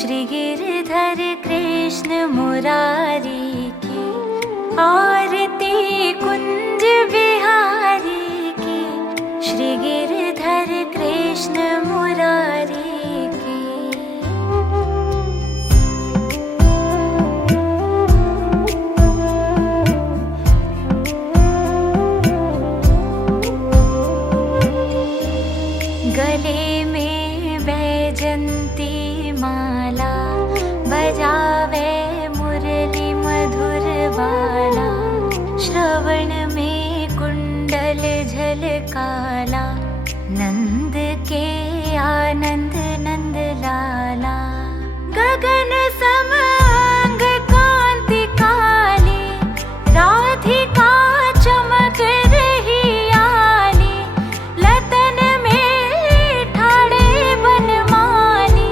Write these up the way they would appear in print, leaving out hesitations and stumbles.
श्री गिरधर कृष्ण मुरारी की आरती कुंज बिहारी की। श्री गिरधर कृष्ण मुरारी की। गले में वैजंती माला बजावे मुरली मधुर बाला। श्रवण में कुंडल झलकाला नंद के आनंद नंद लाला। गगन सम अंग कांति काली राधिका चमक रही आली। लतन में ठाड़े बनमाली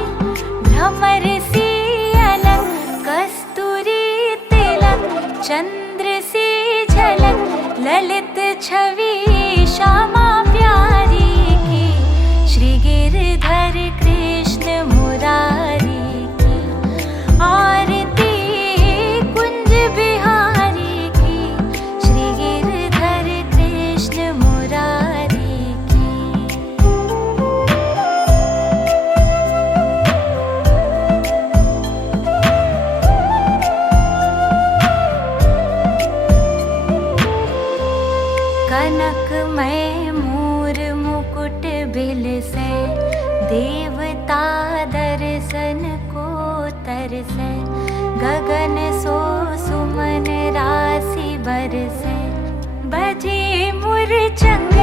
भ्रमर सी अलग कस्तूरी तिलक। चंद्र सी झलक ललित छवि श्यामा प्यारी की। श्री गिरधर कृष्ण मुरारी की आरती कुंज बिहारी की। श्री गिरधर कृष्ण मुरारी की। कनकमय मोर मुकुट बिल से देवता दर्शन को तरसे। गगन सो सुमन राशि बरसे। बजे मुरचंग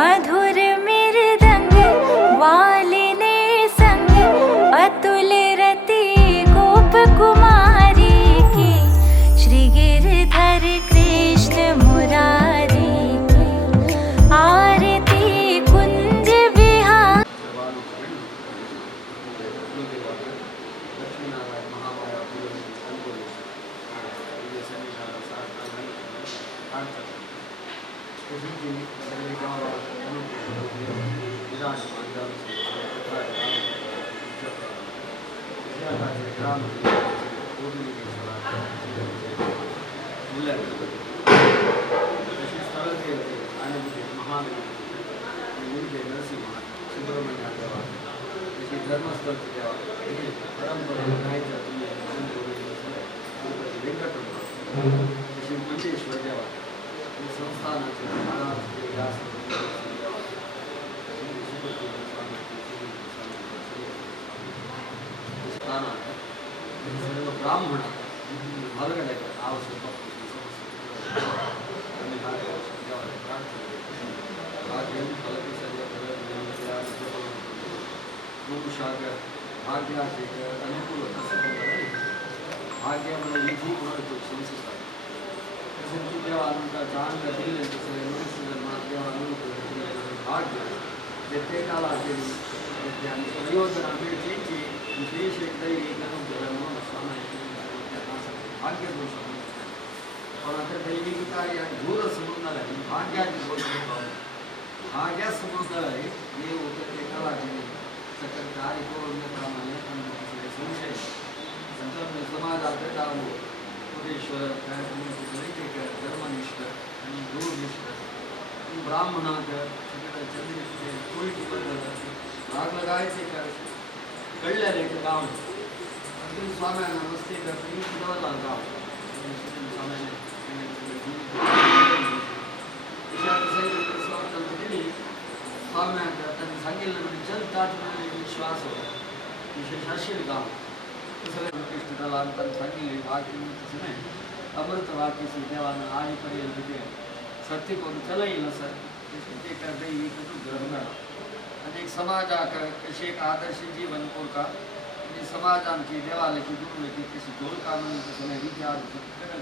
मधुर मृदंग वालिने संग। अतुल रति गोप कुमारी की। श्री गिरधर कृष्ण मुरारी की आरती कुंज बिहार। धर्मस्थळ परंपरा मंजेश्वर देवा संस्थानाचे सर्व ब्राह्मण ಹೊರಗಡೆ आवश्यक भाग्य अनुकूल भाग्य मला विधी म्हणतो संस्कार देवानंतर चांगलं दिले तसं देवा भाग्य प्रत्येकाला प्रयोजना मिळते विशेष भाग्य दोष पण आता दैविकता या दूर समजणार आहे भाग्याची गोष्ट भाग्या समजणार आहे हे होतं ते कला सकल कार्य संशय संत समाजात पुरेश्वर धर्मनिष्ठ आणि दूरनिष्ठ ब्राह्मणात चंद्र कोळी भाग लगायचे कळल्या रे गाव स्वाम्यांना नमस्ते करता गाव स्वाम्यांना त्यांनी सांगितलं म्हणजे जलतात विश्वास होता विशेष असेल गाव सगळ्या कृष्णाला त्यांनी सांगितले वाक्य तसं नाही अमृत वाक्य देवानं आईपर्यंत ते सत्य करून चला येईल सर ते करता येईल ग्रहण आणि एक समाजाक कशी एक आदर्श जीवन कोरका आणि समाजांची देवालयाची दुर्लकी कशी ढोल कामं तसं विचार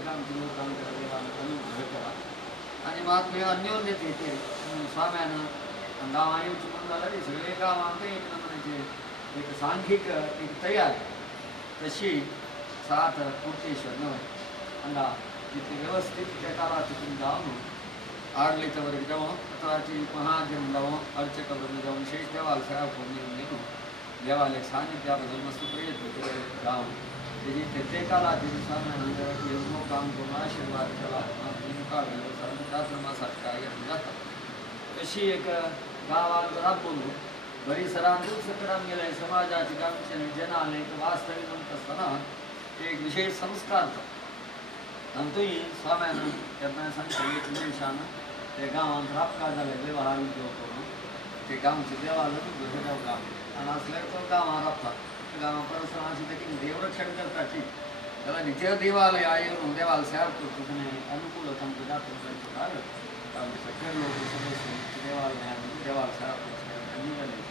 कामची लोकांना करा देवाला अनुग्रह करा आणि महात्मे अन्योन्यत येते स्वाम्यानं गाव आयुची म्हणून झालं रे सगळे गाव आमचे एक म्हणायचे एक सांघिक एक तयार तशी सात कोटेश्वर नव्हे अंदा जिथे व्यवस्थित त्या काळात तिथून जाऊन आडलेच्यावर जाऊन अथवाची महाजन जाऊन अर्चकावर जाऊन शेष देवाला सगळा फोन येऊन देवालय सानिध्याबद्दल मस्त प्रयत्न केले जाऊन त्याची प्रत्येकाला दिवसानंतर योग्य काम करून आशीर्वाद केला आश्रमासाठी काय जातात तशी एक गावात राबवून बरी सरांतून सकराम गेले समाजाची गावचे जन आले वास्तविक म्हणत असताना एक विशेष संस्कार आणि तोही स्वाम्यानं त्यांना सांगितलं एक निमिषानं ते गावात राबका झाले व्यवहार उद्योग करून ते गावचे देवाला भेटाव गाव आणि असल्यावर तो गावात राबतात गावा परिसराची देखील देवरक्षण करतात की त्याला नित्य देवालय येऊन देवाला सेवा करतो तुम्ही अनुकूल आमचं जातो त्यांचं झालं कारण सगळे लोक सदस्य देवालय देवाला सेवा करतो निघाले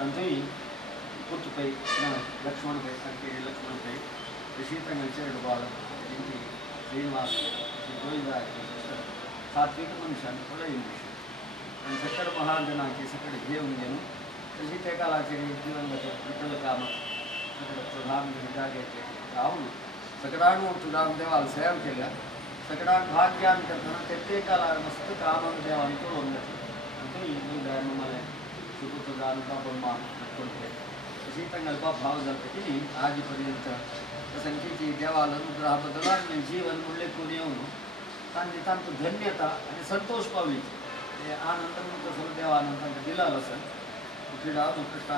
आणि तोही पुतपै लक्ष्मणपै सारखे लक्ष्मणपै शीतंगलचे डोबाल श्रीनिवास गोविंदा सात्विक मनुष्याने थोडं इंग्लिश आणि सकड महाजनाची सकड घेऊन गेलो तशी त्या काळाचे दिवंगत विठ्ठल कामत सकड प्रधान जागेचे राहून सकडाणू तुझा देवाला सेवा केल्या सकडात भाग ज्ञान करताना प्रत्येकाला मस्त कामं देवाने तोडून घेतलं तरी दयानं मला सुख तुझा अनुभाव मान करते तशी तंगल्पा भाव झालं की नाही आजपर्यंत संख्येची देवाला अनुग्रहाबद्दल आणि जीवन मूल्य कोणी येऊन त्यांनी त्यांचं धन्यता आणि संतोष पावी हे आनंद म्हणतो सर्व देवानंद दिला असेल क्रीडा कृष्ण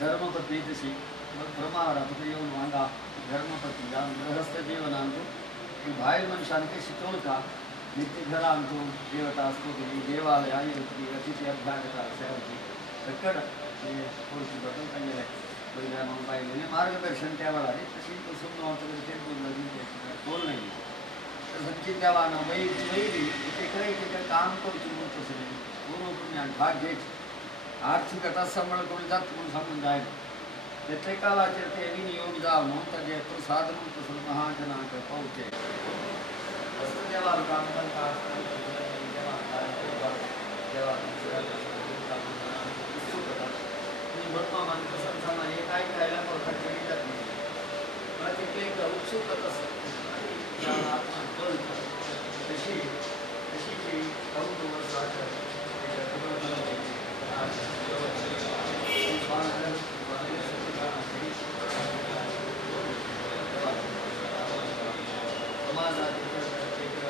धर्मपत्नी तशी ब्रह्मावरा तुझं येऊन वांगा धर्मपत्नी जाऊन गृहस्थ जीवन आणतो की बाहेर मनुष्याने शिकवता नित्य घर आणतो देवता असतो की देवालय आणि अतिथी अभ्यागता सेवची सकड हे बदल चांगले पहिल्या मग पाहिलेले मार्गदर्शन त्यावेळा तशी समजा ते बोल नाही तसं देवानं बैली एकेकडे काम करतो तसं पूर्ण भाग घ्यायची आर्थिकता सांभाळ करून जात म्हणून सांगून जायला प्रत्येकाला ते विनियोग जावं त्याचे प्रसाद तसं महाजनाक पावते देवाला काम वर्तमान संस्थांना हे काय करायला प्रकार केली जात नाही मला तिथे एक उत्सुकता तशी तशी ती समाजात एक व्यवस्था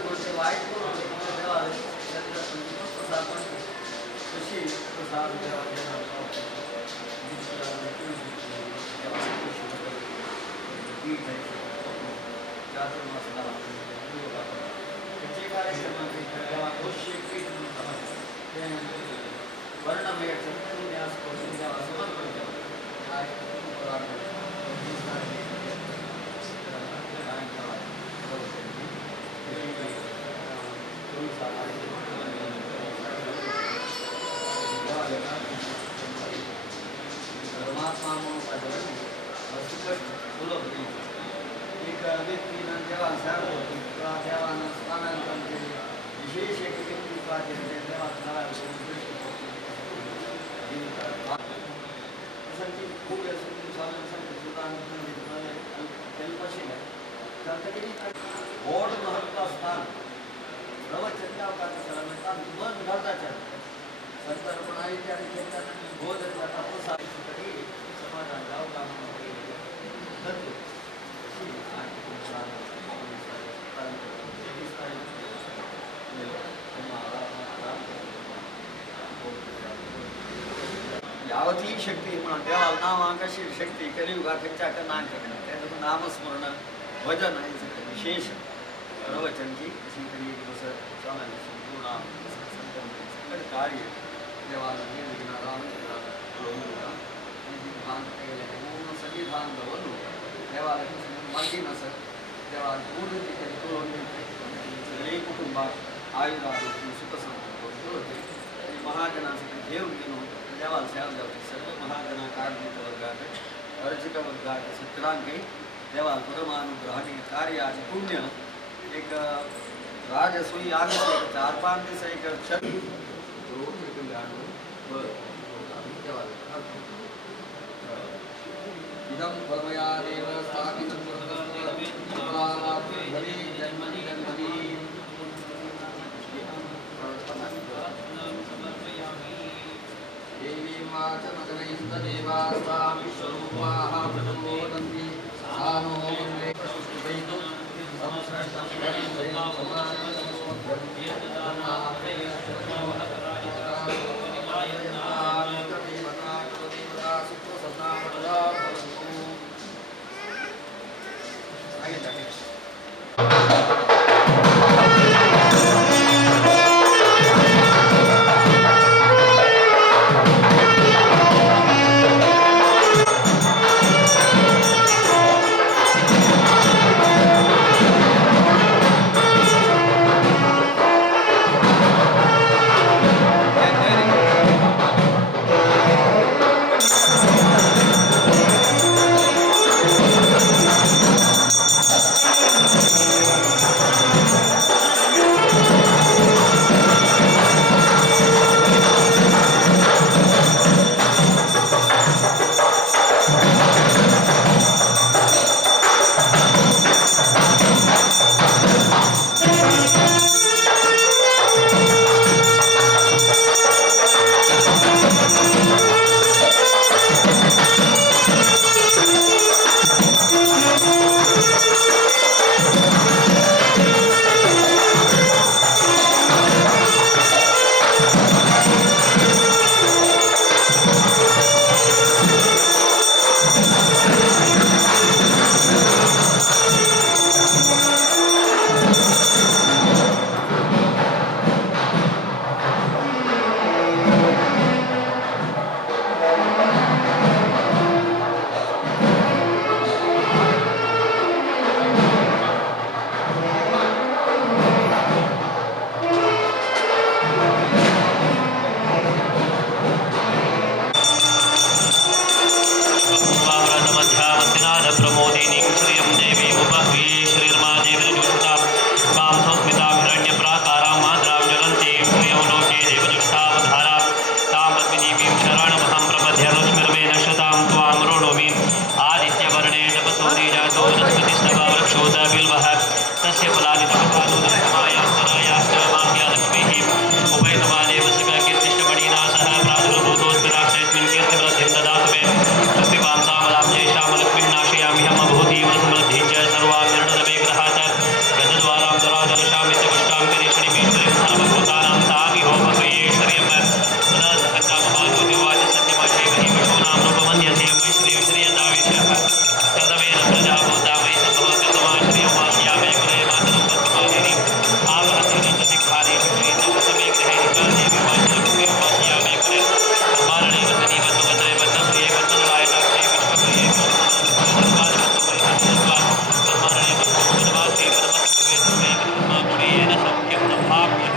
कोणते वाईट करून कशी प्रसाद त्याचे कार्यक्रम वर्णमय समर्पण परमात्मा सुलभ एक व्यक्तीनं देवाला सेवा होती किंवा देवानं स्थानांतरण केले विशेष एक व्यक्ती पाहिजे देवाला खूप गोड महत्व स्थान प्रवचन मन घालताच्या संतर्पण आहे आणि बोध समाजात गाव यावती शक्ती म्हणून देवाला नावांकाशी शक्ती कलियुगाच्या नाम त्याचं नामस्मरण भजन आहे विशेष प्रवचन की अशी तरी दिवस चालू संपूर्ण सकट कार्य देवाला निर्विघ्न पूर्ण संविधान गवलो देवाला मागे नसत देवाला पूर्ण ठिकाणी तोडून सगळे कुटुंबात आयुध आरोग्य सुखसंपत्ती होते महाजनासाठी घेऊन गेलो देवाला सेवा जाते सर्व महाजना कार्मिक वर्गात अर्जित वर्गात सत्रांगी देवाला परमानुग्रहाने कार्याचे पुण्य एक राजसोयी आग 4-5 दिवस एक क्षण इदं परमया देव स्थापितं घरी जन्मनी गणपती देवी वाचमकरैस्तदेवास्तां विश्वरूपाः प्रबोधन्ति सा नो मन्त्रे प्रस्तुतैतु प्रमोदिनीं श्रियं देवीं उपह्वी श्रीर्मादेवीर्जुषतां कां संस्मितां हिरण्यप्राकारां माद्रां ज्वलन्तीं श्रियं लोके देवजुष्टावधारां तां पद्मिनीं शरणमहं प्रपद्य लक्ष्मीर्मे नश्यतां त्वां रोणोमि आदित्यवर्णे तपसोदि जातो वनस्पतिस्तवा वृक्षोत बिल्वः तस्य फलानि तपसानुदमायास्तरायाश्च माह्या लक्ष्मीः उभयतमादेव सकलकीर्तिष्टमणिना सह प्रादुर्भूतोऽस्मि राक्षेऽस्मिन् कीर्तिवृद्धिं ददातु मे स्वस्तिपां सामलाब्जे श्यामलक्ष्मीं नाशयामि समभूतिवृसमृद्धिं च सर्वां निर्णदमेग्रहात् गजद्वारां दुरादर्शामि च पुष्टां करिष्णिमीश्वरीं सर्वभूतानां तामिहोपक्रियेश्वर्यं सदा सहकामहाज्योतिर्वाच सत्यमाशैवहि पशूनां रूपमन्यसे मैश्वर्यश्रियताविषयः कर्तवेन प्रजाभूता मयि सम्भवकृतमाश्रियं वास्यामे कुले मातरं पद्ममालिनीं आवहसीनन्दसिक्खादि श्रीतमसमे गृहे देवी वाचलक्ष्मीं वास्यामे कुले कर्मारणे वन्दनीव त्ववचरे वन्दप्रिये वन्दनलायनाक्षे विश्वप्रिये कर्मारणे वन्दनवासे परमस्मे तस्मै ब्रह्माक्षेयेन सौख्यं न भाव्यं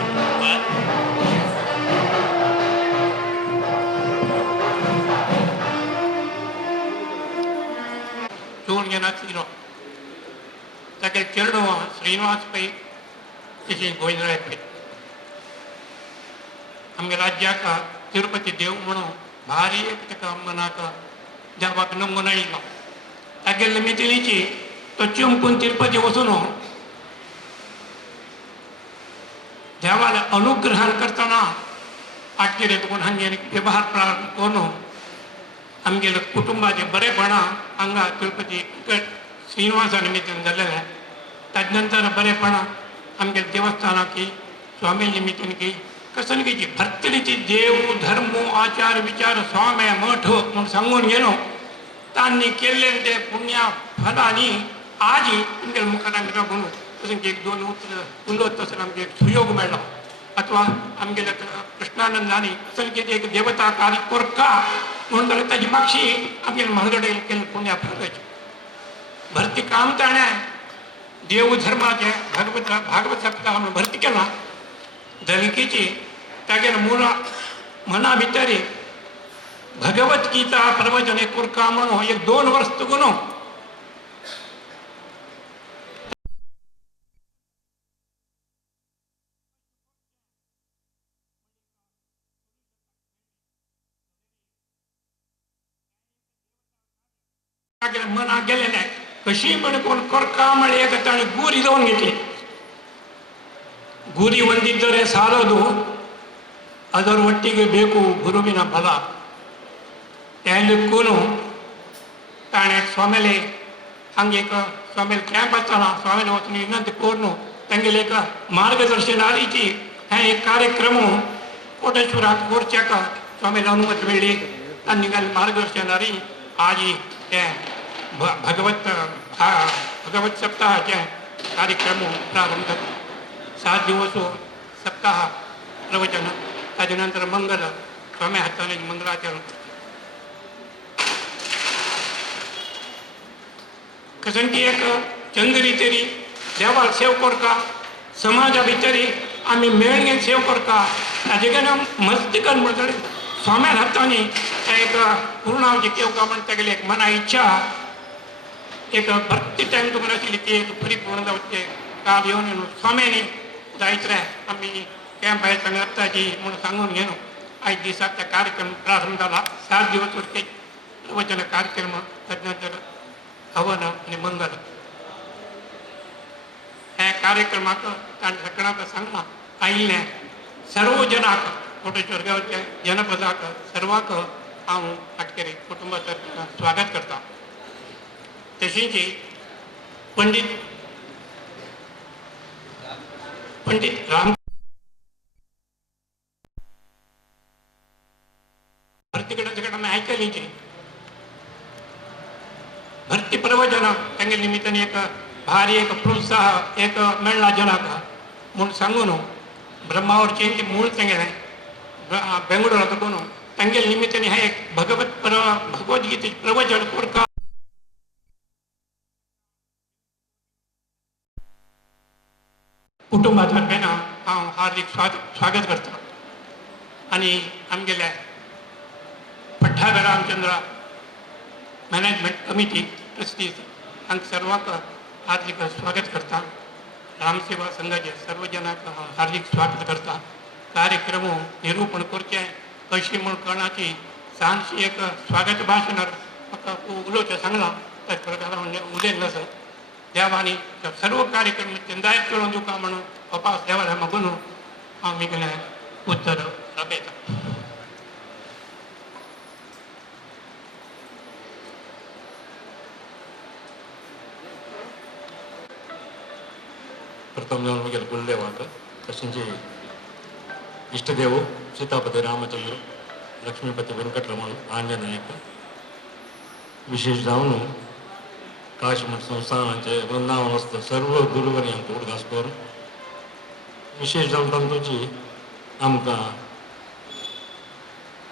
좋은 게 낫지로 자기 결로와 ಶ್ರೀನಿವಾಸಪೈ किसी भोजन पे आमगे राज्याक तिरुपती देव म्हणून भारी एक मनाक देवाक नमून आयिल्लो तागेले मिथिलीची तो चिंपून तिरुपती वचून देवाला अनुग्रहण करतना आटकेरे कोण हांगे व्यवहार प्रारंभ करून आमगेले कुटुंबाचे बरेपणा हांगा तिरुपती श्रीनिवासा निमित्तान जाल्लेले ताजे नंतर बरेपणा आमगे देवस्थानाकी स्वामी निमित्तान की कसनकीची भरतडीची देव धर्म आचार विचार स्वामी मठ म्हणून सांगून गेलो तांणी केल्ले ते पुण्या फलांनी आज तुमगे मुखार आमी राबून तशें एक दोन उलोवप तसो आमगे एक सुयोग मेळ्ळो अथवा आमगेले कृष्णानंदानी असं की एक देवता कार्य कोरका म्हणून जाल्यार ताजी मागशी आमगे म्हारगडे केल्ले पुण्या फलाची भरती काम ताणें देव धर्माचे भागवत सप्ताह म्हणून भरती केला दलिकेची तागेर मना भितर भगवत गीता प्रवचन एक कुरका म्हणून एक 2 वर्स तुगून मना गेलेले कशी पण कोण कोरका मळे एक ताणी गुरी जाऊन घेतली गुरी ಒಂದಿದ್ದರೆ ಸಾಲದು ಅದರ ಒಟ್ಟಿಗೆ ಬೇಕು ಗುರುವಿನ ಬಲ त्यालिकून ताणे स्वामीले हांग एक स्वामीले कॅम्प असताना स्वामीले वचून विनंती करून तांगेले एक मार्गदर्शन आलीची हा एक कार्यक्रम कोटेश्वरात गोरच्याक स्वामीला अनुमती मिळली आणि निघाले मार्गदर्शन आली आज त्या भगवत सप्ताहाचे कार्यक्रम प्रारंभ 7 दिवस सप्ताह प्रवचन त्याच्यानंतर मंगल स्वामी हाताने मंगलाचरण कसंटी एक चंद्री तरी देवाला सेव करता समाजा भितरी आम्ही मेळणेन सेव करता ताजेकन मस्ती कर म्हणटा स्वाम्या हाताने एक पूर्णावची केवका म्हणता गेले एक मना इच्छा एक भक्ती टाइम तुम्हाला आशिल्ली ती एक परिपूर्ण जावचे काल येवन स्वाम्यानी जायचं आम्ही कॅम्प आहे सांगताची म्हणून सांगून घेणं आज दिसाचा कार्यक्रम प्रारंभ झाला 7 दिवस वरती प्रवचन कार्यक्रम त्यानंतर हवन आणि मंगल ह्या कार्यक्रमाक ताण सगळ्यांक सांगना आयिल्ल्या सर्व जनाक कोटेश्वर गांवच्या जनपदाक सर्वाक हांव आटकेरी कुटुंबातर्फे स्वागत करता तशीच पंडित राम भरतीकडे आम्ही ऐकली भरती प्रवचन तांगे निमित्ताने एक भारी एक प्रोत्साह एक मेळ्ळा जनाक म्हणून सांगून ब्रह्मावरचे मूळ तेंगे बेंगळुरात कोण तांगे निमित्ताने हे एक भगवद्गीते प्रवचन कोरका कुटुंबातर्फे हांव हार्दिक स्वागत करता आणि आमगेल्या पठ्ठाभे रामचंद्र मॅनेजमेंट कमिटी ट्रस्टीज हांक सर्वांक हार्दिक स्वागत करता रामसेवा संघाचे सर्व जनांक हार्दिक स्वागत करता कार्यक्रम निरूपण करचे कशी म्हण करण्याची सांजची एक स्वागत भाषणावर म्हाका उलोवचें सांगलां त्या प्रकारान उलयल्लो आसा देवानी सर्व कार्यक्रम दायक करून दिवका म्हणून अपास देवाला मागून हांव म्हगेलें उत्तर आपयता प्रथम जावन म्हगेले कुलदेवाक तशेंच इष्टदेव सीतापती रामचंद्र लक्ष्मीपती वेंकटरमण आंजनेयक विशेष जावन काशीमठ संस्थानाचे वृंदावनस्थ सर्व गुरुवर्यांक उडगास करून विशेष जावन तांतूची आमकां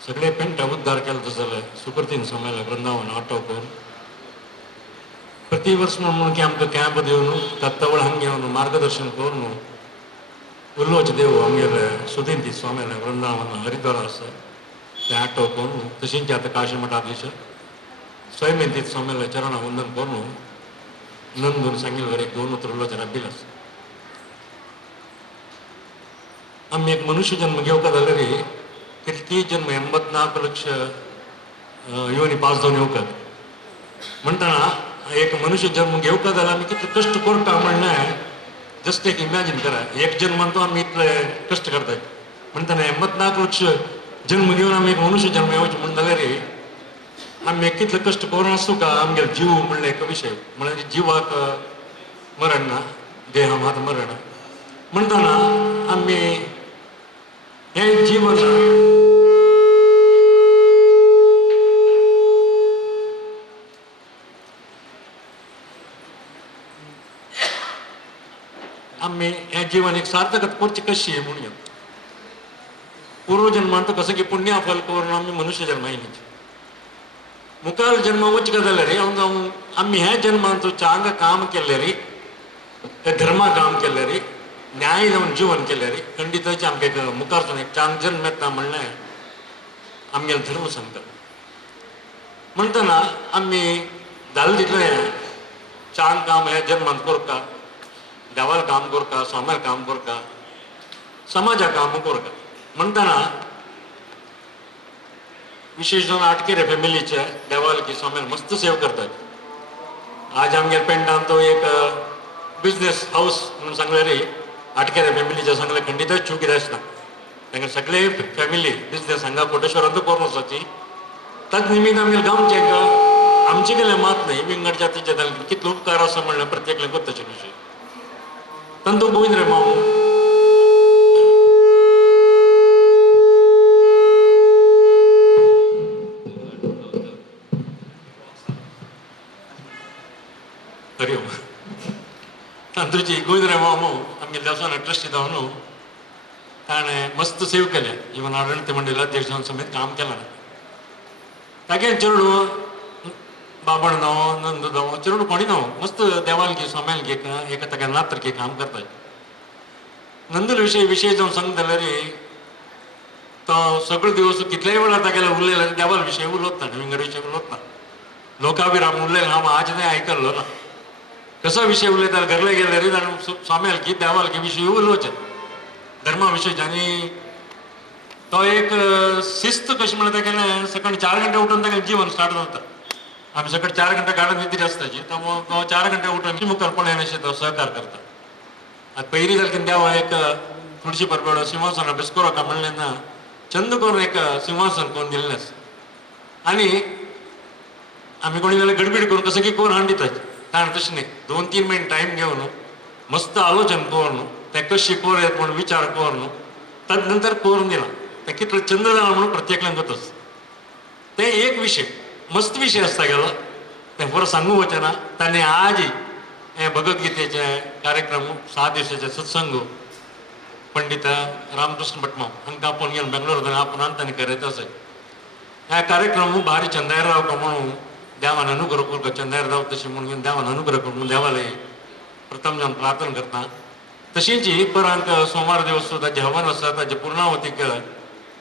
सगळे पेंटा उद्धार केलो जाल्यार सुकृतीन समयला वृंदावन आटो करून प्रति वर्ष म्हणून की आमकां कॅम्प दिवन तत्वळ हांगा घेवन मार्गदर्शन करून उल्लोच देव आमगेले सुदिंती स्वामीले वृंदावन हरिद्वार आसा ते आटो करून तशेंच आतां काशी मठाधीश स्वयंतीत स्वामीले चरणा वंदन करून नंदून सांगिल्ले वर एक 2 उतर उलोवचें राबिल्लें आसा आमी एक मनुष्य जन्म घेवका जाल्यार कितकी जन्म 84 लक्ष योनी पास जावन येवकात म्हणटना एक मनुष्य जन्म घेवका जाल्यार आमी कितले कश्ट करता म्हणलें जस्ट एक इमॅजिन करा एक जन्मांत आमी इतले कश्ट करतात म्हणटना 84 लक्ष जन्म घेवन आमी एक मनुष्य जन्म येवचें म्हण जाल्यार आमी कितले कश्ट करून आसूं का आमगे जीव म्हणलें एक विशय म्हळ्यार जिवाक मरण ना देहा मात मरण म्हणटना आमी हें जीवन आम्ही हे जीवन एक सार्थकत करची कशी आहे म्हणून पूर्वजन्मांत कसं की पुण्य फल करून आम्ही मनुष्य जन्म येयलीं मुखार जन्म वचका जाल्यार आम्ही ह्या जन्मांत चांग काम केल्यार ते धर्मा काम केल्यार न्याय जावन जीवन केल्यार खंडितच आमकां एक मुखारसून एक चांग जन्म येता म्हणलें आमगेलो धर्म सांगता म्हणटना आमी जालें तितलें चांग काम ह्या जन्मांत करता देवाला काम करता स्वाम्यार काम करता समाजा काम करता म्हणटना विशेष जावन आटकेरे फॅमिलीचे देवाल की स्वाम्यार मस्त सेव करतात आज आमगेर पेंटान तो एक बिझनेस हाऊस म्हणून सांगले रे आटकेऱ्या फॅमिलीच्या सांगले खंडितच चूक कितें आसना तांकां सगळे फॅमिली बिझनेस हांगा कोटेश्वरांत करून वचपाची ताच निमित्त आमगे गांवचे आमचे गेले मात नाही विंगड जातीचे तांकां कितलो उपकार आसा म्हणल्यार प्रत्येकले करताचे कशें तंतू गोविंद रे मामू हरि ओम तंतूची गोविंद रे मामू आमगे देवस्थान ट्रस्टी जावन ताणें मस्त सेव केल्या इवन आडळते मंडळी अध्यक्ष समेत काम केलां तागे चेडू बाबण जावं नंद जावं चेडू कोणी जावं मस्त देवालकी सोम्यालकी एका ताका नात्रकी काम करता नंदूल विशय जावन सांगता जाल्यार तो सगळे दिवस कितलेय वेळार तागेले उरलेले देवाल विशय उलोवता विंगड विशय उलोवता लोकाभिराम उरलेले हांव आज नाही आयकल्लो ना कसो विशय उलयता घरले गेले ताणें सोम्यालकी देवालकी विशय उलोवचे धर्मा विशयचे आनी तो एक शिस्त कशी म्हणटा तागेलें सकाळी 4 घंटे उठून तागेलें जीवन स्टार्ट जाता आमी सकाळी 4 घंटे गाडन न्हिदी आसताची तो 4 घंटे उठून मुखारपणान अशें तो सहकार करता आतां पयलीं जाल्यार कितें देवा एक तुळशी परबेडो सिंहासन बेस्कोरो का म्हणलें ना चंद करून एक सिंहासन करून दिल्लें आसा आनी आमी कोणी जाल्यार गडबीड करून कसं की कोर हाडून दितात ताणें तशें न्ही 2-3 मिनट टायम घेवन मस्त आलोचन करून ते कशी कोर येत म्हणून विचार करून ताजे नंतर करून दिला ते कितलो चंद जाला म्हणून प्रत्येकल्यान करतस ते एक विशय मस्त विशय आसता गेलो ते बरो सांगू वचना ताणें आज हे भगवद्गीतेचे कार्यक्रम 6 दिवसाचे सत्संग पंडित रामकृष्ण भटमाव हांकां आपूण घेवन बेंगलोर आपूण ताणें करयता आसा ह्या कार्यक्रम भारी चंद्रार रावता म्हणून देवान अनुग्रह करूं चंद्रार राव तशें म्हणून देवान अनुग्रह करूं म्हणून देवाले प्रथम जावन प्रार्थना करता तशींच परांक सोमार दिवस ताजे हवन आसा ताजे पूर्णावतीक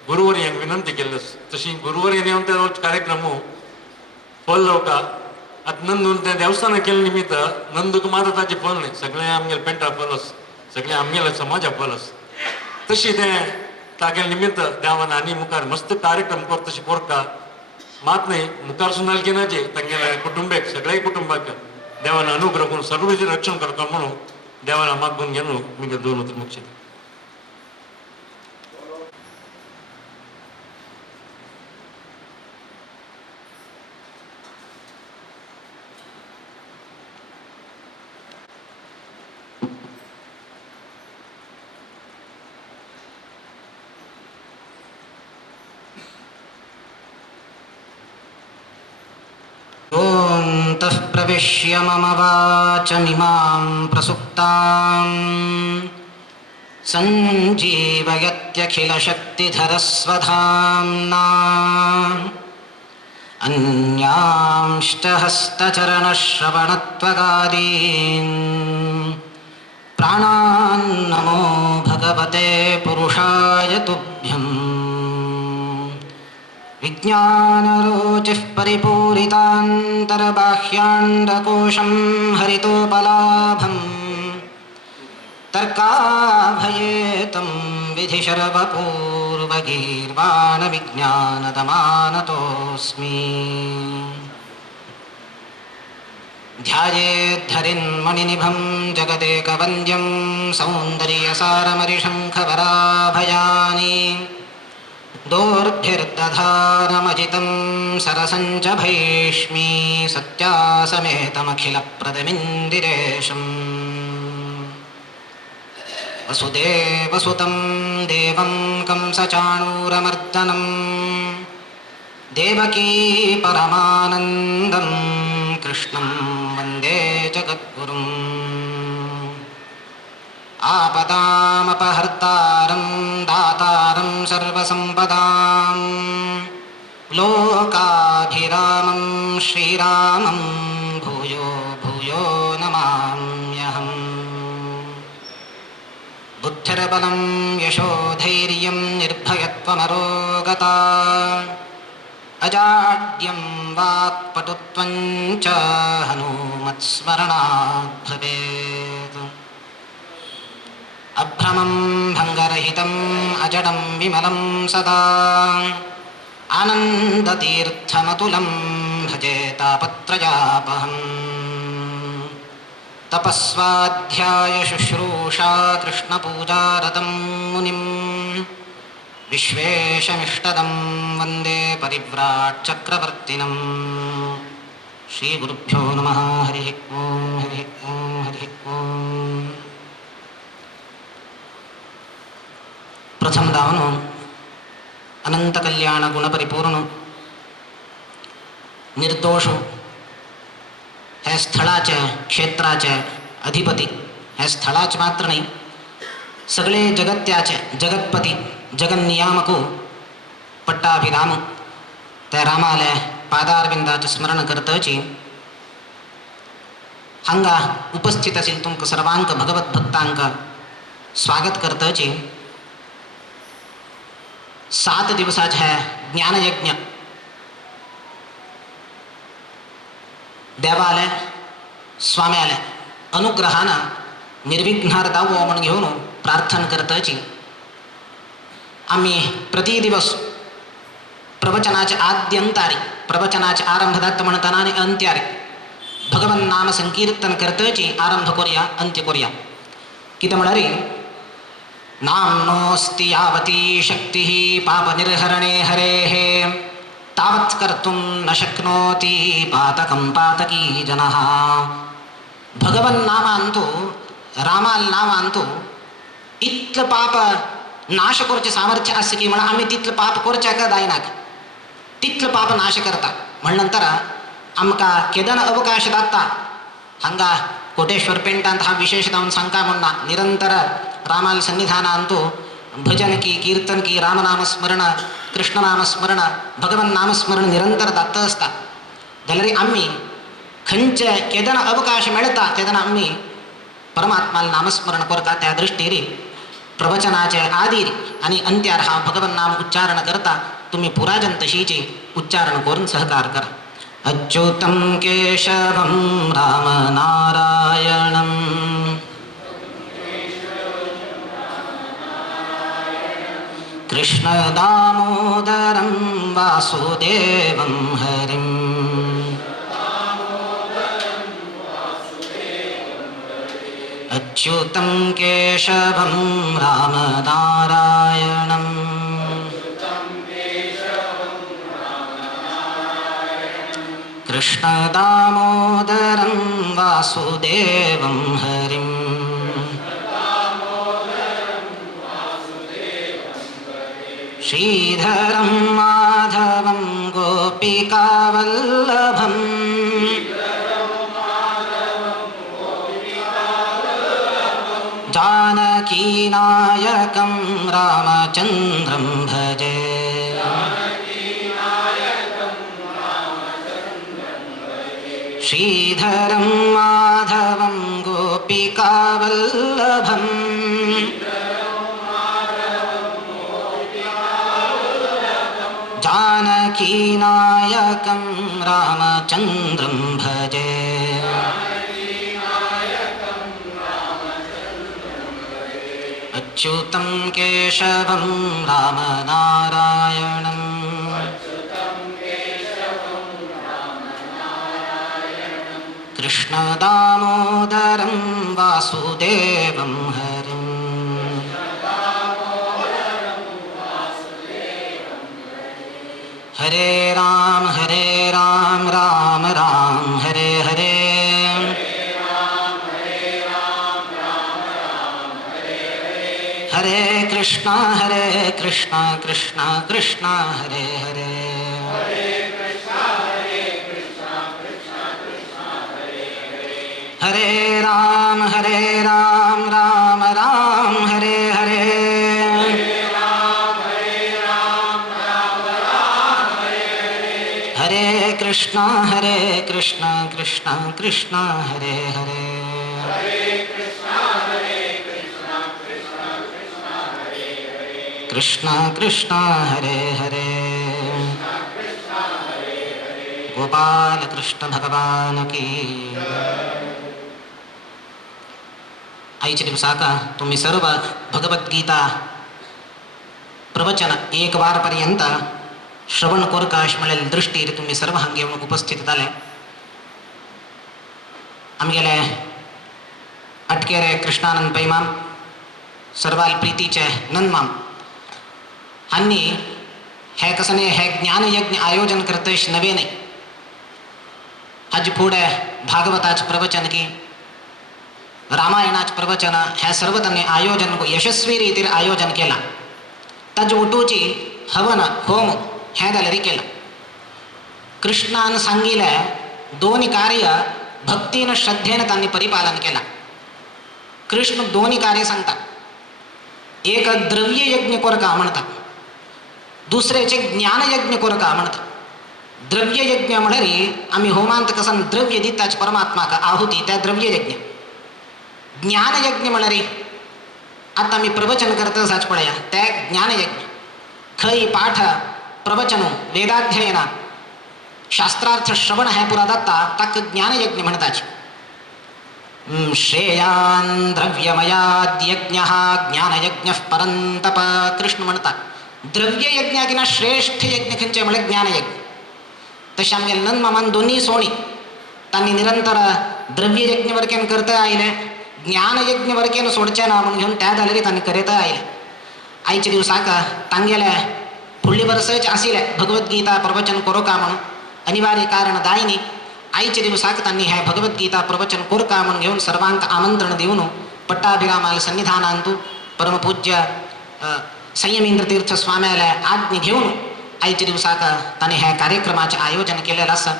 गुरुवर्यांक विनंती केल्ली तशी गुरुवर्यान येवन ते कार्यक्रम फल जावका आतां नंदून ते देवस्थानाक केले निमित्त नंदूक मात्र ताजें फल न्ही सगळें आमगेले पेंटा फल आसा सगळें आमगेले समाजा फल आसा तशी तें तागेले निमित्त देवान आनी मुखार मस्त कार्यक्रम कर तशें कोरता मात न्ही मुखार सुनाल किनाचे तांगेले कुटुंबीक सगळे कुटुंबाक देवान अनुग्रह करून सर्वेचे रक्षण करता म्हणून देवाला मागून घेवन मी 2 उतर मुक्षी योऽन्तः प्रविश्य मम वाचमिमां प्रसुप्ताम् सञ्जीवयत्यखिलशक्तिधरस्वधाम्ना अन्यांश्च हस्तचरणश्रवणत्वगादीन् प्राणान्नमो भगवते पुरुषाय तुभ्यम् विज्ञानरोचिः परिपूरितान्तर्बाह्याण्डकोशं हरितोपलाभम् तर्काभयेतं विधिशर्वपूर्वगीर्वाणविज्ञानतमानतोऽस्मि ध्यायेद्धरिन्मणिनिभं जगदेकवन्द्यं सौन्दर्यसारमरिशङ्खवराभयानि दोर्भिर्दधानमजितं सरसञ्च भैष्मि सत्यासमेतमखिलप्रदमिन्दिरेशम् वसुदेवसुतं देवं कंसचाणूरमर्दनं देवकी परमानन्दं कृष्णं वन्दे जगद्गुरुम् आपदामपहर्तारं दातारं सर्वसम्पदां लोकाभिरामं श्रीरामं भूयो भूयो नमाम्यहम् बुद्धिर्बलं यशोधैर्यं निर्भयत्वमरोगता अजाड्यं वाक्पटुत्वं च हनुमत्स्मरणात् भवेत् अभ्रमं भङ्गरहितम् अजडं विमलं सदा आनन्दतीर्थमतुलं भजे तापत्रयापहम् तपस्वाध्याय शुश्रूषा कृष्णपूजारतं मुनिं विश्वेशमिष्टदं वन्दे परिव्राट् चक्रवर्तिनं श्रीगुरुभ्यो नमः हरिः ओं हरिः ओं हरिः ओं प्रथमदावनु अनंत कल्याण गुणपरिपूर्ण निर्दोष ह्या स्थळाचे क्षेत्राचे अधिपती ह्या स्थळाचे मात्र नाही सगळे जगत्याचे जगतपती जगन्नियामको पट्टाभिराम त्या रामाले पादारविंदाचे स्मरण करतची हांगा उपस्थित असेल तुमक सर्वांक भगवत भक्तांक स्वागत करतची 7 दिवसाच्या ज्ञानयज्ञ देवालय स्वाम्यालय अनुग्रहानं निर्विघ्नार दावो म्हणून घेऊन प्रार्थना करतची आम्ही प्रति दिवस प्रवचनाचे आद्यंतारी प्रवचनाचे आरंभदात म्हणताना आणि अंत्यारी भगवन नाम संकीर्तन करतची आरंभ करूया अंत्य करूया किती म्हणारी नाम्नोऽस्ति यावती शक्तिः पापनिर्हरणे हरेः तावत् कर्तुं न शक्नोति पातकं पातकी जनः भगवन नामांतू रामाल नामांतू इतलं पाप नाश करचे सामर्थ्य असं की म्हणा आम्ही तिथलं पाप करच्या का दायनाक तिथलं पाप नाश करता म्हणनंतर आमका केदन अवकाश दाता हंगा कोटेश्वर पेंटांत हा विशेष जाऊन सांगा म्हणा निरंतर रामाल सन्निधानांतू भजन की कीर्तन की रामनाम स्मरण कृष्णनाम स्मरण भगवन नाम स्मरण निरंतर दात असतात जाल्यार आम्ही खंयचे केदन अवकाश मेळटा तेदन आम्ही परमात्माला नामस्मरण करता त्या दृष्टीने प्रवचनाचे आदीर आणि अंत्यार हा भगवन नाम उच्चारण करता तुम्ही पुराजन तशीचे उच्चारण करून सहकार करा अच्युतं केशवं राम नारायणं कृष्ण दामोदरं वासुदेवं हरिं अच्युतं केशवं राम नारायणं कृष्ण दामोदरं वासुदेवं हरिं श्रीधरं माधवं गोपिकावल्लभं जानकीनायकं रामचन्द्रं भजे श्रीधरं माधवं गोपिकावल्लभं जानकीनायकं रामचन्द्रं भजे अच्युतं केशवं राम नारायणं कृष्ण दामोदरं वासुदेवं हरिं हरे राम राम राम हरे हरे हरे कृष्णा कृष्णा कृष्णा हरे हरे हरे राम राम राम हरे हरे हरे कृष्णा कृष्णा कृष्णा हरे हरे कृष्णा कृष्णा हरे हरे गोपाल कृष्ण भगवान की आईच्या दिवसाका तुम्ही सर्व भगवद्गीता प्रवचन 1 वारपर्यंत श्रवण कोरकाश मिळेल दृष्टीर तुम्ही सर्व हांगे उपस्थित झाले आमगेले अटकेरे कृष्णानंद पैमाम सर्वाल प्रीतीचे नंदमाम हांनी हे कसने हे ज्ञानयज्ञ आयोजन करतेश नवे नाही. हाजी पुढे भागवताच प्रवचन की रामायणाच प्रवचन ह्या सर्व त्यांनी आयोजन यशस्वी रीतीर आयोजन केला. ताज उठूची हवन होम हे जाल्यारी केला. कृष्णान सांगिले दोन्ही कार्य भक्तीनं श्रद्धेनं त्यांनी परिपालन केला. कृष्ण दोन्ही कार्य सांगतात. एक द्रव्य यज्ञ कोरका म्हणतात, दुसरेचे ज्ञानयज्ञ कोरका म्हणतात. द्रव्य यज्ञ म्हणरी आम्ही होमांत कसं द्रव्य दिताच परमात्मा का आहुती त्या द्रव्य यज्ञ. ज्ञानयज्ञ म्हणरी आता मी प्रवचन करतो साच पडया त्या ज्ञानयज्ञ. खई पाठ प्रवचन वेदाध्ययन शास्त्रार्थ श्रवण हे पुरा दत्ता ताक ज्ञानयज्ञ म्हणताच. श्रेयान द्रव्यमयाद्यज्ञ ज्ञानयज्ञ परंतप कृष्ण म्हणतात. द्रव्य यज्ञाकिना श्रेष्ठ यज्ञ खंचे म्हणे ज्ञानयज्ञ. तसे आमगे नंद मामान दोन्ही सोणी त्यांनी निरंतर द्रव्य यज्ञ वरकेन करता आयले, ज्ञानयज्ञ वरकेन सोडचे ना म्हणून घेऊन त्या जालेरी त्यांनी करीत आयले. आईच्या दिवसाक तांगेले फुडली वर्षच आसिले भगवद्गीता प्रवचन करो का म्हणून अनिवार्य कारण दायनी आईच्या दिवसाक त्यांनी हे भगवद्गीता प्रवचन कोर का म्हणून घेऊन सर्वांक आमंत्रण देऊन पट्टाभिरामाला सन्निधान आणतो. परमपूज्य संयमेंद्र तीर्थ स्वाम्याला आज्ञा घेऊन आईच्या दिवसाक त्यांनी ह्या कार्यक्रमाचे आयोजन केलेलं असं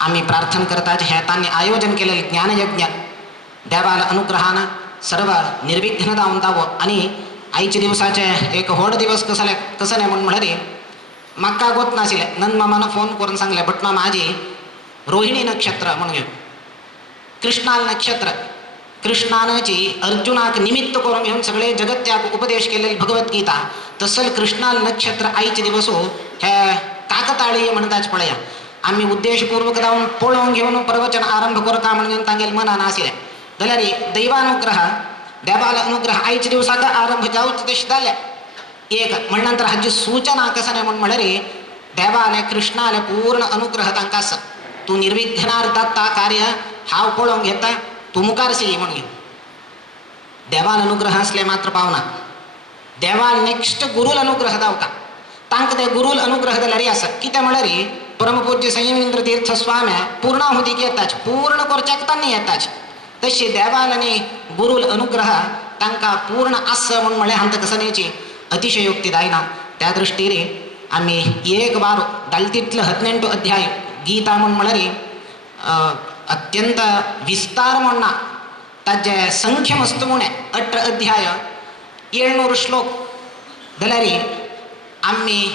आम्ही प्रार्थना करतात. ह्या त्यांनी आयोजन केलेलं ज्ञानयज्ञ देवाला अनुग्रहानं सर्व निर्विघ्न जाऊन जावं. आणि आईच्या दिवसाचे एक होड दिवस कसं नाही म्हणून म्हणले मक्का गोत नाशिले. नंदमामानं फोन करून सांगले बटमा माझी रोहिणी नक्षत्र म्हणून घेऊन कृष्णाल नक्षत्र कृष्णानाची अर्जुनाक निमित्त करून घेऊन सगळे जगत्याग उपदेश केलेली भगवद्गीता तसल कृष्णाल नक्षत्र आईचे दिवस हो हे काकताळी म्हणताच पडया. आम्ही उद्देशपूर्वक जाऊन पळवून घेऊन प्रवचन आरंभ करू का म्हणून तांगेल मना नासिले जाल्यारी दैवानुग्रह देवाला अनुग्रह आईच्या दिवसाचा आरंभ जाऊच तशी झाल्या. एक म्हणल्यानंतर हाजी सूचना कसं नाही म्हणून म्हणले देवाले कृष्णाले पूर्ण अनुग्रह तांका असं तू निर्विघ्नार्थात ता कार्य हाव पळवून घेता तू मुकारसी म्हणून घे. देवाल अनुग्रह असले मात्र पावना देवाल नेक्स्ट गुरुल अनुग्रह दावता तांक ते गुरुल अनुग्रह दिल्यारी असं की त्या म्हणल्यारी परमपूज्य संयमेंद्र तीर्थ स्वाम्या पूर्णाहुती येताच पूर्ण करच्याक त्यांनी येताच तशी देवाल आणि गुरुल अनुग्रह तांका पूर्ण असं म्हणून म्हणे हांत कसं न्यायची अतिशयोक्ती दायना. त्या दृष्टीने आम्ही एक बार दालतीतलं 18 अध्याय गीता म्हणून म्हणारी अत्यंत विस्तार म्हणणा ताजे संख्य मस्त म्हणे 18 अध्याय 700 श्लोक जाल्यारी आम्ही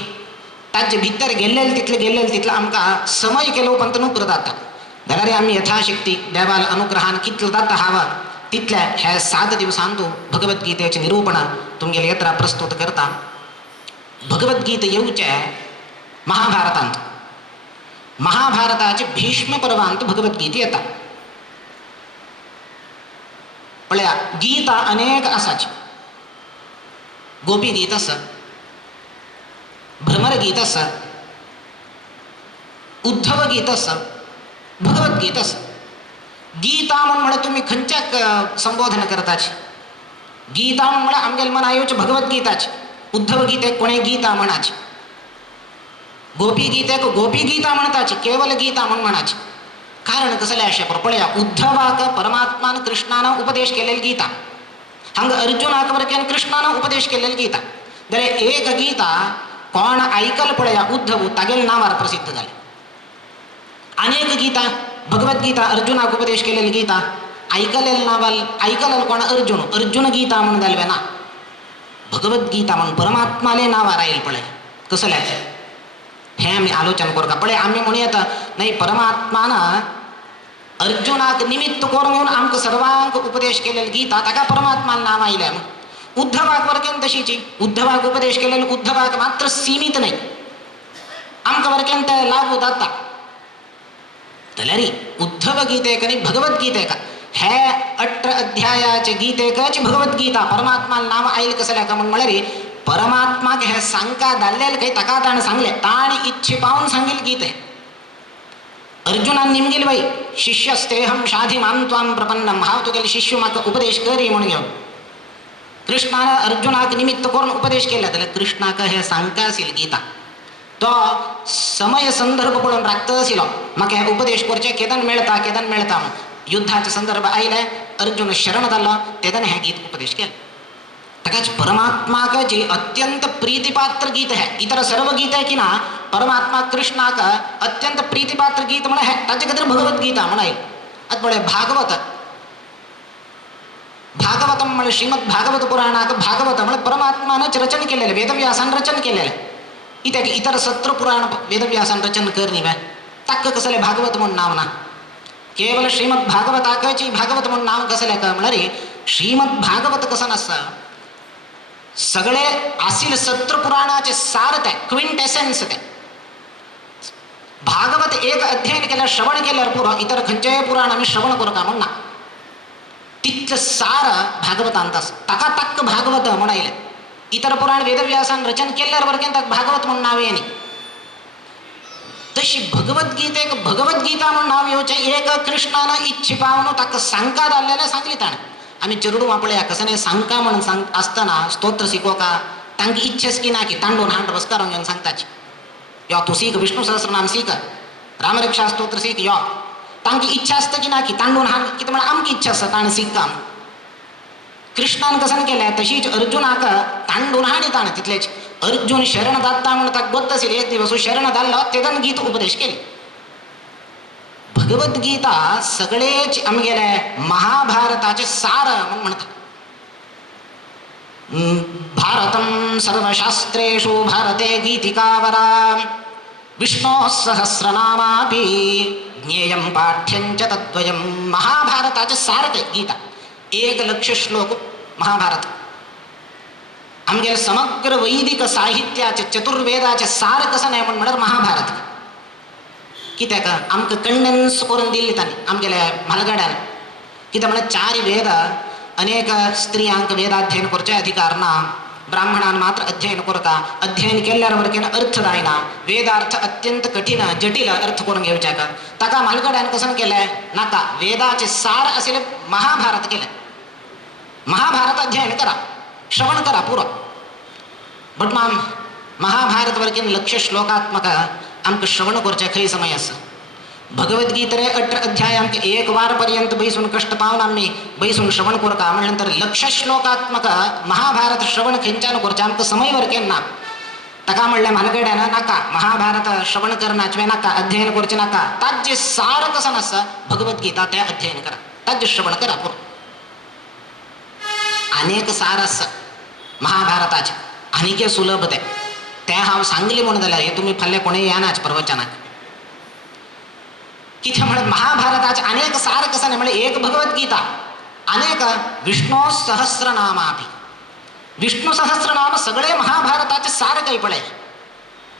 ताजे भितर गेल्लेले तितलं आमकां समय केलो पण नुपुर जाता जाल्यारी आम्ही यथाशक्ती देवाला अनुग्रहान कितलं जाता हावा तितल्या ह्या 7 दिवसांतू भगवद्गीतेचे निरूपण तुमगेले येत्रा प्रस्तुत करता. भगवद्गीता येऊचे महाभारतांत महाभारताचे भीष्म पर्वांत भगवद्गीता येता. पळया गीता अनेक आसाची. गोपी गीत आसा, भ्रमर गीत आसा, उद्धव गीत आसा, भगवद्गीता आसा. गीता म्हणे तुम्ही खंयच्याक संबोधन करताची. गीता म्हणे आमगेल मना येवचे भगवद्गीताची. उद्धव गीतेक कोणे गीता म्हणाची, गोपी गीतेक गोपी गीता म्हणताची, केवल गीता म्हणून म्हणाची. कारण कसले अशे पळया उद्धवाक परमात्मान कृष्णानं उपदेश केलेली गीता हांग अर्जुनाक वरकेन कृष्णानं उपदेश केलेली गीता जाल्यार एक गीता कोण ऐकल पळया उद्धव तागेल नावार प्रसिद्ध झाले. अनेक गीता भगवद्गीता अर्जुनाक उपदेश केलेली गीता ऐकलेल नावाल ऐकलेल कोण अर्जुन गीता म्हणून जालवे ना भगवद्गीता म्हणून परमात्माले नावार राहील पळय कसले हे आम्ही आलोचन करू का. पळे आम्ही म्हणूयात नाही परमात्माना अर्जुनाक निमित्त करून घेऊन आमक सर्वांक उपदेश केलेली गीता ताका परमात्मा नाव आयल्या. उद्धवाक वरकेन तशीची उद्धवाक उपदेश केलेलं उद्धवाक मात्र सीमित नाही आमक वरकेन ते लागू जाता. जाल्यारी उद्धव गीतेक आणि भगवद्गीतेक हे 18 अध्यायाचे गीतेकच भगवद्गीता परमात्मा नाव आईल कसल्या का म्हणून म्हळ्यारी परमात्माक हे सांगका दाल्लेल काही तका ताण सांगले ताण इच्छे पाहून सांगेल गीते अर्जुनान निमगेली बाई शिष्यस्तेहम शाधी माम त्वाम प्रपन्नम, हांव तुगेले शिष्य म्हाका उपदेश करी म्हणून घेवन कृष्णान अर्जुनाक निमित्त करून उपदेश केला. जाल्यार कृष्णाक हे सांगता आशिल्ली गीता, तो समय संदर्भ पळोवन राखता आशिल्लो म्हाका हे उपदेश करचे केदन मेळटा म्हणून. युद्धाचे संदर्भ आयले, अर्जुन शरण जाल्लो, तेदन हे गीत उपदेश केले. ताकाच परमात्माक जी अत्यंत प्रीतिपात्र गीत है, इतर सर्व गीत है की ना परमात्मा कृष्णाक अत्यंत प्रीतिपात्र गीत म्हण है, ताचे खातीर भगवद्गीता म्हणाय. आतां पळय भागवतम म्हण श्रीमद भागवत पुराणाक भागवत म्हण परमात्मानच रचन केलेले, वेदव्यासान रचन केलेले. इत्यादी इतर 17 पुराण वेदव्यासान रचन करनी बाय, ताका कसले भागवत म्हणून नाव ना. केवळ श्रीमद भागवताकची भागवत म्हणून नाव कसले का म्हणल्यार श्रीमद भागवत कसं नसतं, सगळे आसील 17 पुराणाचे सार ते क्विंटेसेन्स ते. भागवत एक अध्ययन केल्यार श्रवण केल्यार पुरो, इतर खंयचेय पुराण आमी श्रवण करता म्हणना, तितलं सार भागवतांत आसा, ताका तक्क भागवत म्हणायले. इतर पुराण वेदव्यासान रचन केल्यार वरकेन ताका भागवत म्हणून नाव येनी. तशी भगवद्गीतेक भगवद्गीता म्हणून नाव येवचें एक कृष्णानं इच्छी पावन ताका सांगता जाल्लेलें सांगली ताणें. आमी चेडूं पळया कसं सांगता म्हणून सांग आसतना स्तोत्र शिकोवका तांकां इच्छाच की ना की तांडून हांड बसकारून घेवन सांगताची, यो तूं सीख विष्णू सहस्रनाम सीख, रामरक्षा स्तोत्र सीख, यो तांकां इच्छा आसता की ना की तांडून हांड, कितें म्हळ्यार आमची इच्छा आसता ताणें शिकता. कृष्णान कसं केलें तशीच अर्जुनाक तांडून हाडी ताणें तितलेच. अर्जुन शरण जाता म्हणून ताका गोत्त आशिल्ली, एक दिवस शरण जाल्लो, तेदन गीत उपदेश केली. भगवद्गीता सगळेच आमगेले महाभारताचे सार म्हणून म्हणतात. भारतम सर्वशास्त्रेषु भारते गीतिकावरा विष्णोः सहस्रनामापि ज्ञेयं पाठ्यं च तद्वयं. महाभारताचे सार ते गीता, 1,00,000 श्लोक महाभारत. आमगे समग्र वैदिक साहित्याचे चतुर्वेदाचे सार कसं नाही म्हणून म्हणल्यार महाभारत. कित्याक आमकां कंडेन्स करून दिल्ली तांणी आमगेल्या म्हालगड्यान. कित्याक म्हळ्यार 4 वेद अनेक स्त्रियांक वेदाध्ययन करचे अधिकार ना, ब्राह्मणान मात्र अध्ययन करता. अध्ययन केल्यार वरकेन अर्थ जायना, वेदार्थ अत्यंत कठीण जटील अर्थ करून घेवचे का. ताका म्हालगड्यान कसं केलें, नाका वेदाचे सार आशिल्ले महाभारत केलें. महाभारत अध्ययन करा, श्रवण करा पुरो. बट महाभारत वरकेन 1,00,000 श्लोकात्मक आमकां श्रवण करचे खंय समय आसा. भगवद्गीतेरे 18 अध्याय आमकां 1 वार पर्यंत बैसून कश्ट पावन आमी बैसून श्रवण करता. म्हळ्या नंतर 1,00,000 श्लोकात्मक महाभारत श्रवण खंयच्यान करचें आमकां समय वरकेन ना. ताका म्हणलें म्हालगड्यान नाका महाभारत श्रवण करनाचें नाका, अध्ययन करचें नाका. ताजें सार कसं आसा भगवद्गीता तें अध्ययन करा, ताजें श्रवण करा पुरो. अनेक सार आसा महाभारताचे, आनीक सुलभ ते हांव सांगली म्हणून जाल्यार हे तुमी फाल्यां कोणें येनाच प्रवचनाक. कितें म्हणत महाभारताचे अनेक सार कसं नाही म्हणजे एक भगवद्गीता, अनेक विष्णू सहस्रनामापि. विष्णू सहस्रनाम सगळे महाभारताचे सार काही पडे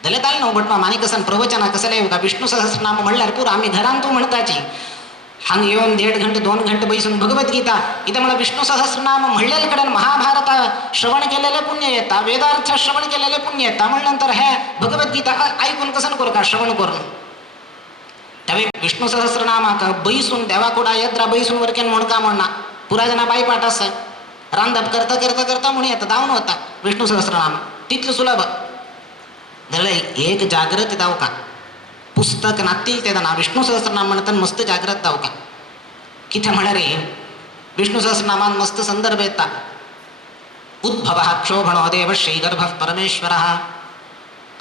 जाल्यार जालें न्हू. बट मानी कसन प्रवचना कसले येवका विष्णू सहस्रनाम म्हणल्यार पुरो आमी घरान तूं म्हणटाची, हांगा येवन 1.5 घंटे 2 घंटे बैसून भगवद्गीता इथं मला विष्णू सहस्रनाम म्हणलेले कडेन महाभारत श्रवण केलेले पुण्य येता, वेदार्थ श्रवण केलेले पुण्य येता. म्हणल्यानंतर हे भगवद्गीता ऐकून कसं करता श्रवण करून. त्यावेळी विष्णू सहस्रनामाक बैसून देवाकुडा येत्रा बैसून वरकेन म्हणका म्हणना पुरा जना बाई पाठ आसा रांदप करता करता करता म्हणून येता धांवन वता विष्णू सहस्रनाम तितलें सुलभ. जाल्यार एक जागृत जावका, पुस्तक नातील तेदना विष्णू सहस्रनाम म्हणटा मस्त जागृत जावका. कितें म्हळ्यार विष्णू सहस्रनामान मस्त संदर्भ येता. उद्भवः क्षोभणो देव श्रीगर्भः परमेश्वरः.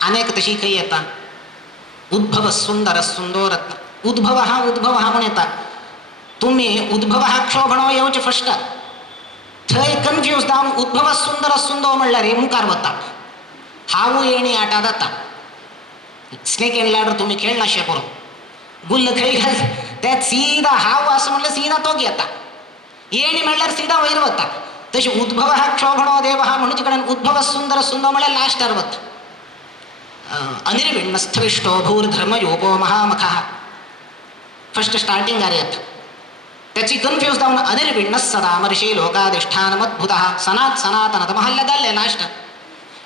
अनेक तशी खंय येता. उद्भव सुंदर सुंदोरत्न. उद्भव म्हणून येता. तुम्ही उद्भव क्षोभणो येवचे फस्ट थंय कन्फ्यूज जावन उद्भव सुंदर सुंदो म्हणल्यार मुखार वता. हांव येणी आटा जाता. स्नेक एंड लॅडर तुम्ही खेळना शेपरो गुल्ल खंय घाल त्यात सीधा हाव असं म्हणलं सीधा तो घेता. येणी म्हणल्यार सीधा वयर वता. तशी उद्भव क्षोभणो देव म्हणून कडेन उद्भव सुंदर सुंदर म्हणल्यार लास्टार वता. अनिर्विण्णस्थविष्टो भूर्धर्मयोगो महामखः फर्स्ट स्टार्टिंग येता. त्याची कन्फ्यूज जावन अनिर्विण्ण सदा मर्षी लोकाधिष्ठानमद्भुतः सनात सनातन महल्ल्या जाल्ले लास्ट.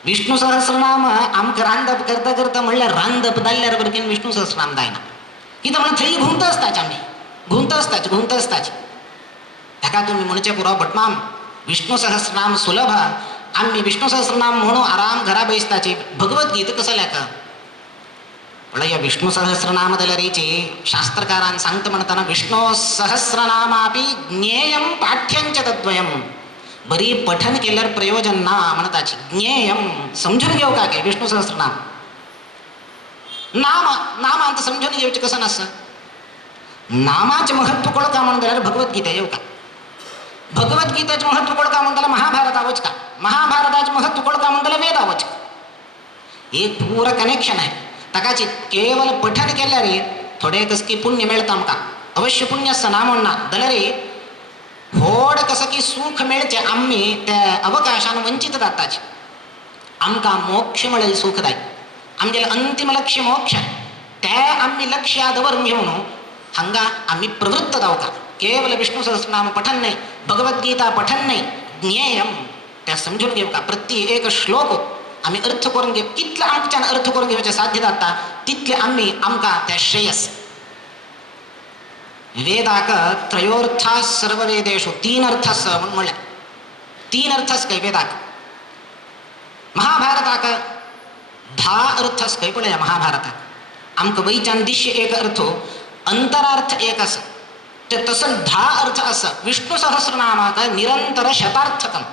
विष्णू सहस्रनाम आमकां रांदप करता करता म्हणल्यार रांदप जाल्ल्यार वरकेन विष्णू सहस्रनाम जायना. कितें म्हणून थंय घुंवत आसताच आमी घुंवत आसताच ताका तुम्ही म्हणचे पुरो भटमाम विष्णू सहस्रनाम सुलभ आम्ही विष्णू सहस्रनाम म्हणून आराम घरा बसताची भगवद्गीता कसं लेख पण या विष्णू सहस्रनाम दलरीची शास्त्रकारान सांगता म्हणताना विष्णू सहस्रनामापि ज्ञेयम पाठ्यंच तद्वयम बरी पठन केल्यार प्रयोजन ना म्हणताची ज्ञेयम समजून घेऊ का काय विष्णू सहस्रनाम नाम अंत समजून घेवचे कसं नसतं नामाचे महत्व कळ का म्हणून जाल्यार भगवद्गीता येऊ का भगवद्गीतेचे महत्व कळ का म्हणून महाभारत आवच का महाभारताचे महत्व कळ का म्हणून वेद आवच का एक पूरं कनेक्शन आहे ताकाची केवळ पठन केल्यार थोडे कसकी पुण्य मेळता आमकां अवश्य पुण्य आसता ना म्हणना जाल्यार व्हड कसं की सुख मेळचे आम्ही त्या अवकाशान वंचित जाताचे आमकां मोक्ष मेळेल सुखदायी आमचे अंतिम लक्ष्य मोक्ष त्या आम्ही लक्ष्या दवरून घेऊन हांगा आम्ही प्रवृत्त जावका केवळ विष्णू सहस्रनाम पठन नाही भगवद्गीता पठन नाही ज्ञेयम त्या समजून घेऊ का प्रत्येक श्लोक आम्ही अर्थ करून घेऊ कितले आमच्यान अर्थ करून घेवचे साध्य जाता तितले आम्ही आमकां त्या श्रेयस वेदाक त्रयोर्था सर्व वेदेषु 3 अर्थस म्हणून म्हणले 3 अर्थस काय वेदाक महाभारताक 10 अर्थस काय पळया महाभारताक आमकां वयच्यान दिश्य एक अर्थ अंतरार्थ एक आसा ते तसं 10 अर्थ आसा विष्णू सहस्रनामाक निरंतर शतार्थकम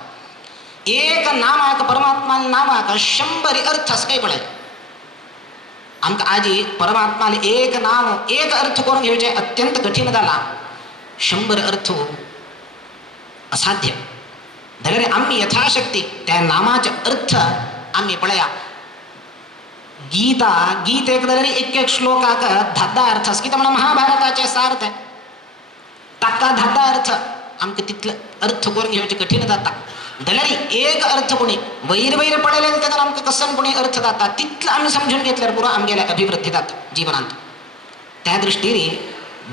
एक नामाक परमात्मा नामाक 100 अर्थ आसा काय पळय आमकां आजी परमात्माले एक नाम एक अर्थ करून घेवचे अत्यंत कठीण जाला 100 अर्थ असाध्य जाल्यार आम्ही यथाशक्ती त्या नामाचे अर्थ आम्ही पळया गीतेक जाल्यार एक श्लोकाक 10 अर्थ आसा कित्याक म्हणून महाभारताचे सार्थ ताका 10 अर्थ आमकां तितले अर्थ करून घेवचे कठीण जाता जाल्यार एक अर्थ कोणी वैर पडले तेन्ना आमकां कसन कोणी अर्थ जाता तितलो आमी समजून घेतल्यार पुरो आमगेले अभिवृद्धी जाता जिवनांत त्या दृश्टीन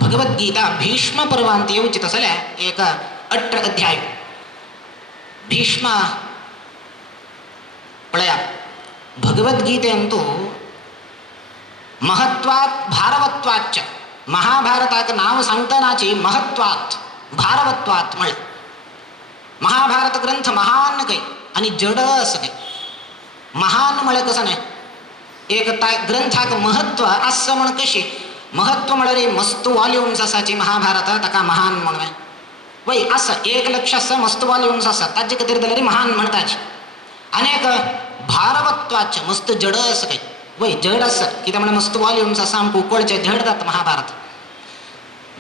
भगवद्गीता भीष्म पर्वांत येवची जाल्यार एक 18 अध्याय भीष्म पळया भगवद्गीतेंतू महत्वात भारवत्वाच्च महाभारताक नाव सांगतनाची महत्वात भारवत्वात म्हळे महाभारत ग्रंथ महान काही आणि जड असं काही महान म्हळे कसं नाही एक ग्रंथाक महत्व असं म्हण कशी महत्व म्हळ्यार मस्त वॉल्युम्स आसाची महाभारत ताका महान म्हणून वय असं 1 लक्ष असं मस्त वॉल्युम्स आसा ताचे खातीर जाल्यार महान म्हणटाची अनेक भारवत्वाचे मस्त जड असं काही वय जड असं कित्याक म्हण मस्त वॉल्युम्स आसा आमकां उकळचे जड जाता महाभारत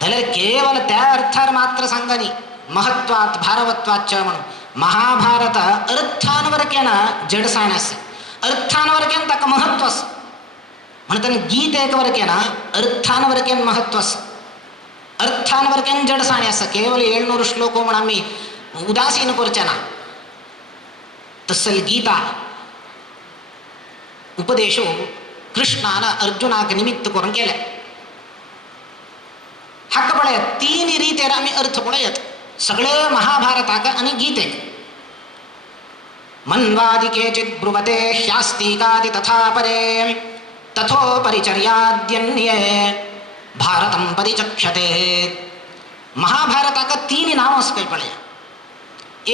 जाल्यार केवळ त्या अर्थार मात्र सांगनी महत्वात भारवत्वाच म्हणून महाभारत अर्थांवरकेन जडसाण आसा अर्थांवरकेन ताका महत्व आसा म्हणटन गीतेक वरकेन अर्थांवरकेन महत्व आसा अर्थांवरकेन जडसाणी आसा केवळ 700 श्लोक म्हण आमी उदासीन करचे ना तसल गीता उपदेशो कृष्णान अर्जुनाक निमित्त करून केले हाका पळयात 3 रितीर आमी अर्थ पळयात सगळे महाभारताक आणि गीतेक मन्वादि केचित् ब्रुवते ह्यास्तिकादि तथा परे तथोपरिचर्याद्यन्ये भारतं परिचक्षते महाभारताक 3 नाव आसा काय पळया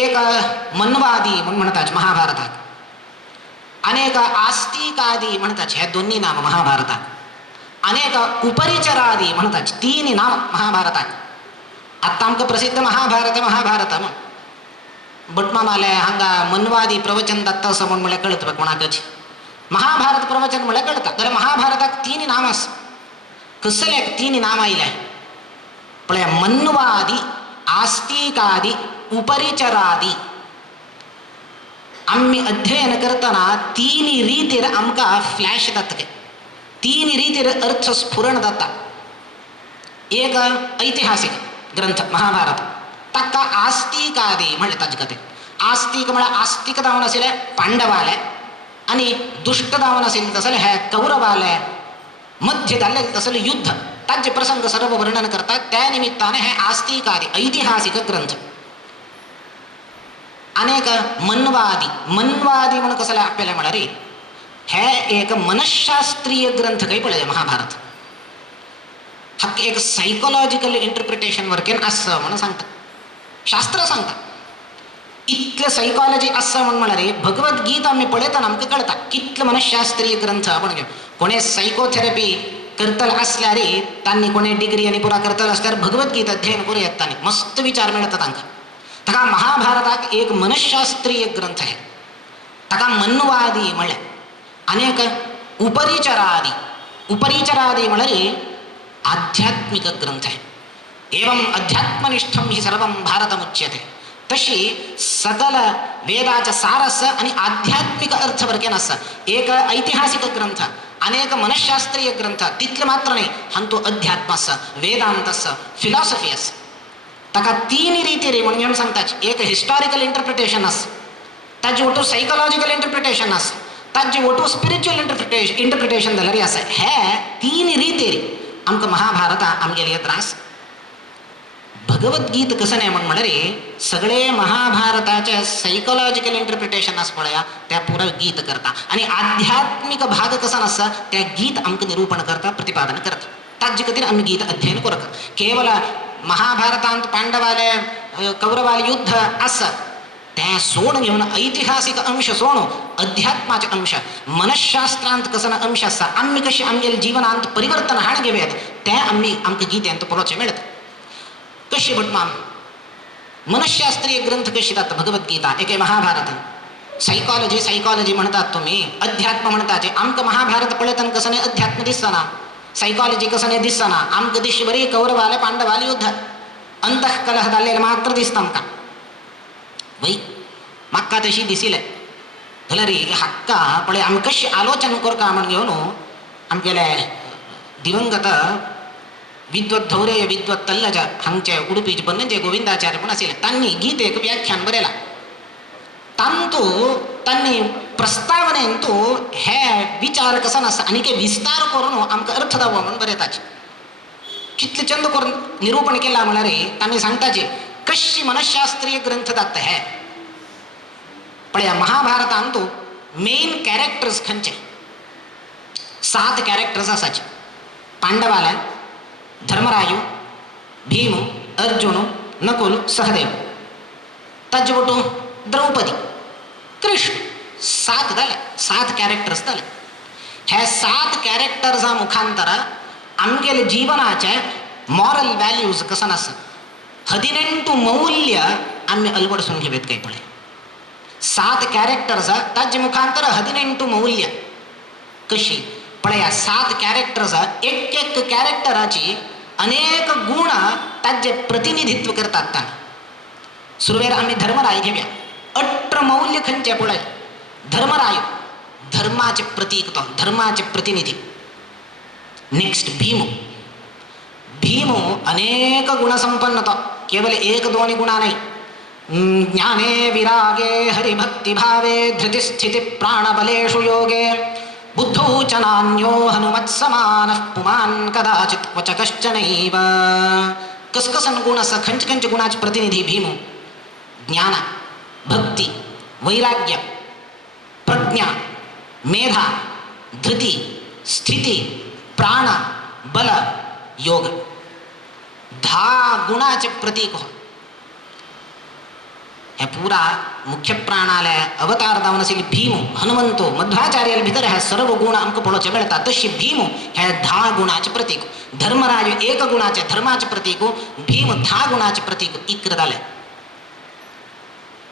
एक मन्वादी म्हणून म्हणतात महाभारताक अनेक आस्तिकादी म्हणतात हे 2 नाम महाभारताक अनेक उपरिचरादी म्हणतात 3 नाम महाभारताक आता आमकां प्रसिद्ध महाभारत भटमामाले हांगा मनवादी प्रवचन दत्ता असं म्हणून म्हळ्यार कळत कोणाकच महाभारत प्रवचन म्हळ्यार कळटा जाल्यार महाभारताक 3 नाम आसा कसले 3 नाम आयले पळया मन्वादी आस्तिकादी उपरिचरादी आम्ही अध्ययन करतना 3 रितीर आमकां फ्लॅश जातले 3 रितीर अर्थ स्फुरण जाता एक ऐतिहासिक ग्रंथ महाभारत ताका आस्तिकादी म्हणले ताजे खातीर आस्तिक म्हळ्यार आस्तिक जावन आशिल्ले पांडवाले आनी दुष्ट जावन आशिल्ले तसले हे कौरवाले मध्य जाल्ले तसले युद्ध ताजे प्रसंग सर्व वर्णन करतात त्या निमित्ताने हे आस्तिकादी ऐतिहासिक ग्रंथ अनेक मन्वादी म्हणून कसले आपल्याला म्हळ्यार हे एक मनशास्त्रीय ग्रंथ काही पळय महाभारत हक्क एक सायकोलॉजिकल इंटरप्रिटेशन वरकेन असं म्हणून सांगतात, शास्त्र सांगता इतलं सायकॉलॉजी असं म्हणून म्हणाले. भगवद्गीता आम्ही पळयतना आमकां कळटा कितलो मनशास्त्रीय ग्रंथ आपण घेऊ. कोणे सायकोथेरपी करतल असल्यार तांणी कोणे डिग्री आनी पुरा करतल असल्यार भगवद्गीता अध्ययन करूं येता तांणी मस्त विचार मेळटा तांकां. ताका महाभारताक एक मनशास्त्रीय ग्रंथ आहे. ताका मन्वादी म्हणल्यार अनेक उपरिचरादी म्हळ्यार आध्यात्मिक ग्रंथ आहे. एवं अध्यात्मनिष्ठम ही सर्वं भारतमुच्यते. तशी सकल वेदाचं सार असं आणि आध्यात्मिक अर्थ वरकेन असं. एक ऐतिहासिक ग्रंथ, अनेक मनशास्त्रीय ग्रंथ, तितलं मात्र नाही हां तो अध्यात्म असं, वेदांत असं, फिलॉसॉफी असं. ताका तीन रिती रे म्हणून सांगतात. एक हिस्टॉरिकल इंटरप्रिटेशन असं, ताजी वटू सायकोलॉजिकल इंटरप्रिटेशन असं, ताजी वटू स्पिरिच्युअल इंटरप्रिटेशन जाल्यार असं. हे तीन रिती रे आमकां महाभारता आमगेले येत रास. भगवद्गीत कसं नाही म्हणून म्हणारे सगळे महाभारताचे सायकोलॉजिकल इंटरप्रिटेशन असं पळया त्या पुरा गीत करता आणि आध्यात्मिक भाग कसा नसता त्या गीत आमकां निरूपण करता, प्रतिपादन करता. ताजे खातीर आमी गीत अध्ययन करता. केवळ महाभारतांत पांडवाले कौरवाले युद्ध असं तें सोडून घेवन ऐतिहासिक अंश सोडून अध्यात्माचे अंश, मनशास्त्रांत कसं अंश आसा, आमी कशी आमगेल्या जिवनांत परिवर्तन हाड घेवयात तें आमकां गीतेंत पळोवचें मेळटा. कशी म्हटमा मनशास्त्रीय ग्रंथ कशी जाता भगवद्गीता, एके महाभारत. सायकॉलॉजी म्हणतात तुम्ही, अध्यात्म म्हणतात. आमकां महाभारत पळयतना कसं नाही अध्यात्म दिसना, सायकॉलॉजी कसं नाही दिसना. आमकां दिसची बरी कौरवाले पांडवाले युद्ध, अंतःकलह जाल्लेले मात्र दिसता आमकां. वय म्हाका तशी दिसिले जाल्यार हक्का पळय आमी कशी आलोचना करता म्हण घेवन आमगेले दिवंगत विद्वत धौरेय विद्वत तल्लज हांगचे उडुपीचे बन्नजे गोविंदाचार्य म्हण आशिल्ले. तांणी गीतेक व्याख्यान बरयलां. तांणी प्रस्तावनेंतू हे विचार कसं नासता आनी विस्तार करून आमकां अर्थ दावो म्हणून बरयताचे. कितले चंद करून निरूपण केला म्हळ्यार तांणी सांगताचे कशी मनशास्त्रीय ग्रंथ जाता हे पळया. महाभारतांतू मेन कॅरेक्टर्स खंयचे 7 कॅरेक्टर्स आसाचे. पांडवाले धर्मराजू, भीम, अर्जुन, नकुल, सहदेव. ताजे वटू द्रौपदी, कृष्ण. 7 जाले, 7 कॅरेक्टर्स जाले. हे 7 कॅरेक्टर्सा मुखांतर आमगेले जीवनाचे मॉरल व्हॅल्यूज कसं नास 18 मौल्य आम्ही अलवडसून घेवेत काही पळे. 7 कॅरेक्टर्स ताजे मुखांतर 18 मौल्य कशी पळया. 7 कॅरेक्टर्स एक कॅरेक्टराची अनेक गुण ताजे प्रतिनिधित्व करतात. ताना सुरवेर आम्ही धर्मराय घेऊया. 18 मौल्य खंयचे पळय. धर्मराय धर्माचे प्रतीक, तो धर्माचे प्रतिनिधी. नेक्स्ट भीम अनेक गुणसंपन्न, तो केवल 1-2 गुणा नाही. ज्ञाने विरागे हरिभक्ति भावे धृतिस्थिति प्राणबलेषु योगे बुद्धौ च नान्यो हनुमत्समानः पुमान् कदाचित् क्वच कश्चनैव. कसकसन गुण असं खंच गुणाचे प्रतिनिधी भीम. ज्ञान, भक्ती, वैराग्य, प्रज्ञा, मेधा, धृती, स्थिती, प्राण, बल, योग. 10 गुणाचे प्रतीक हो. हे पुरा मुख्य प्राणालय अवतार दावन आशिल्ले भीम, हनुमंतो, मध्वाचार्याल भितर हे सर्व गुण आमकां पळोवचे मेळटा. तशी भीम हे 10 गुणाचे प्रतीक. धर्मराज 1 गुणाचे धर्माचे प्रतीक, भीम 10 गुणाचे प्रतीक. इकर जाले.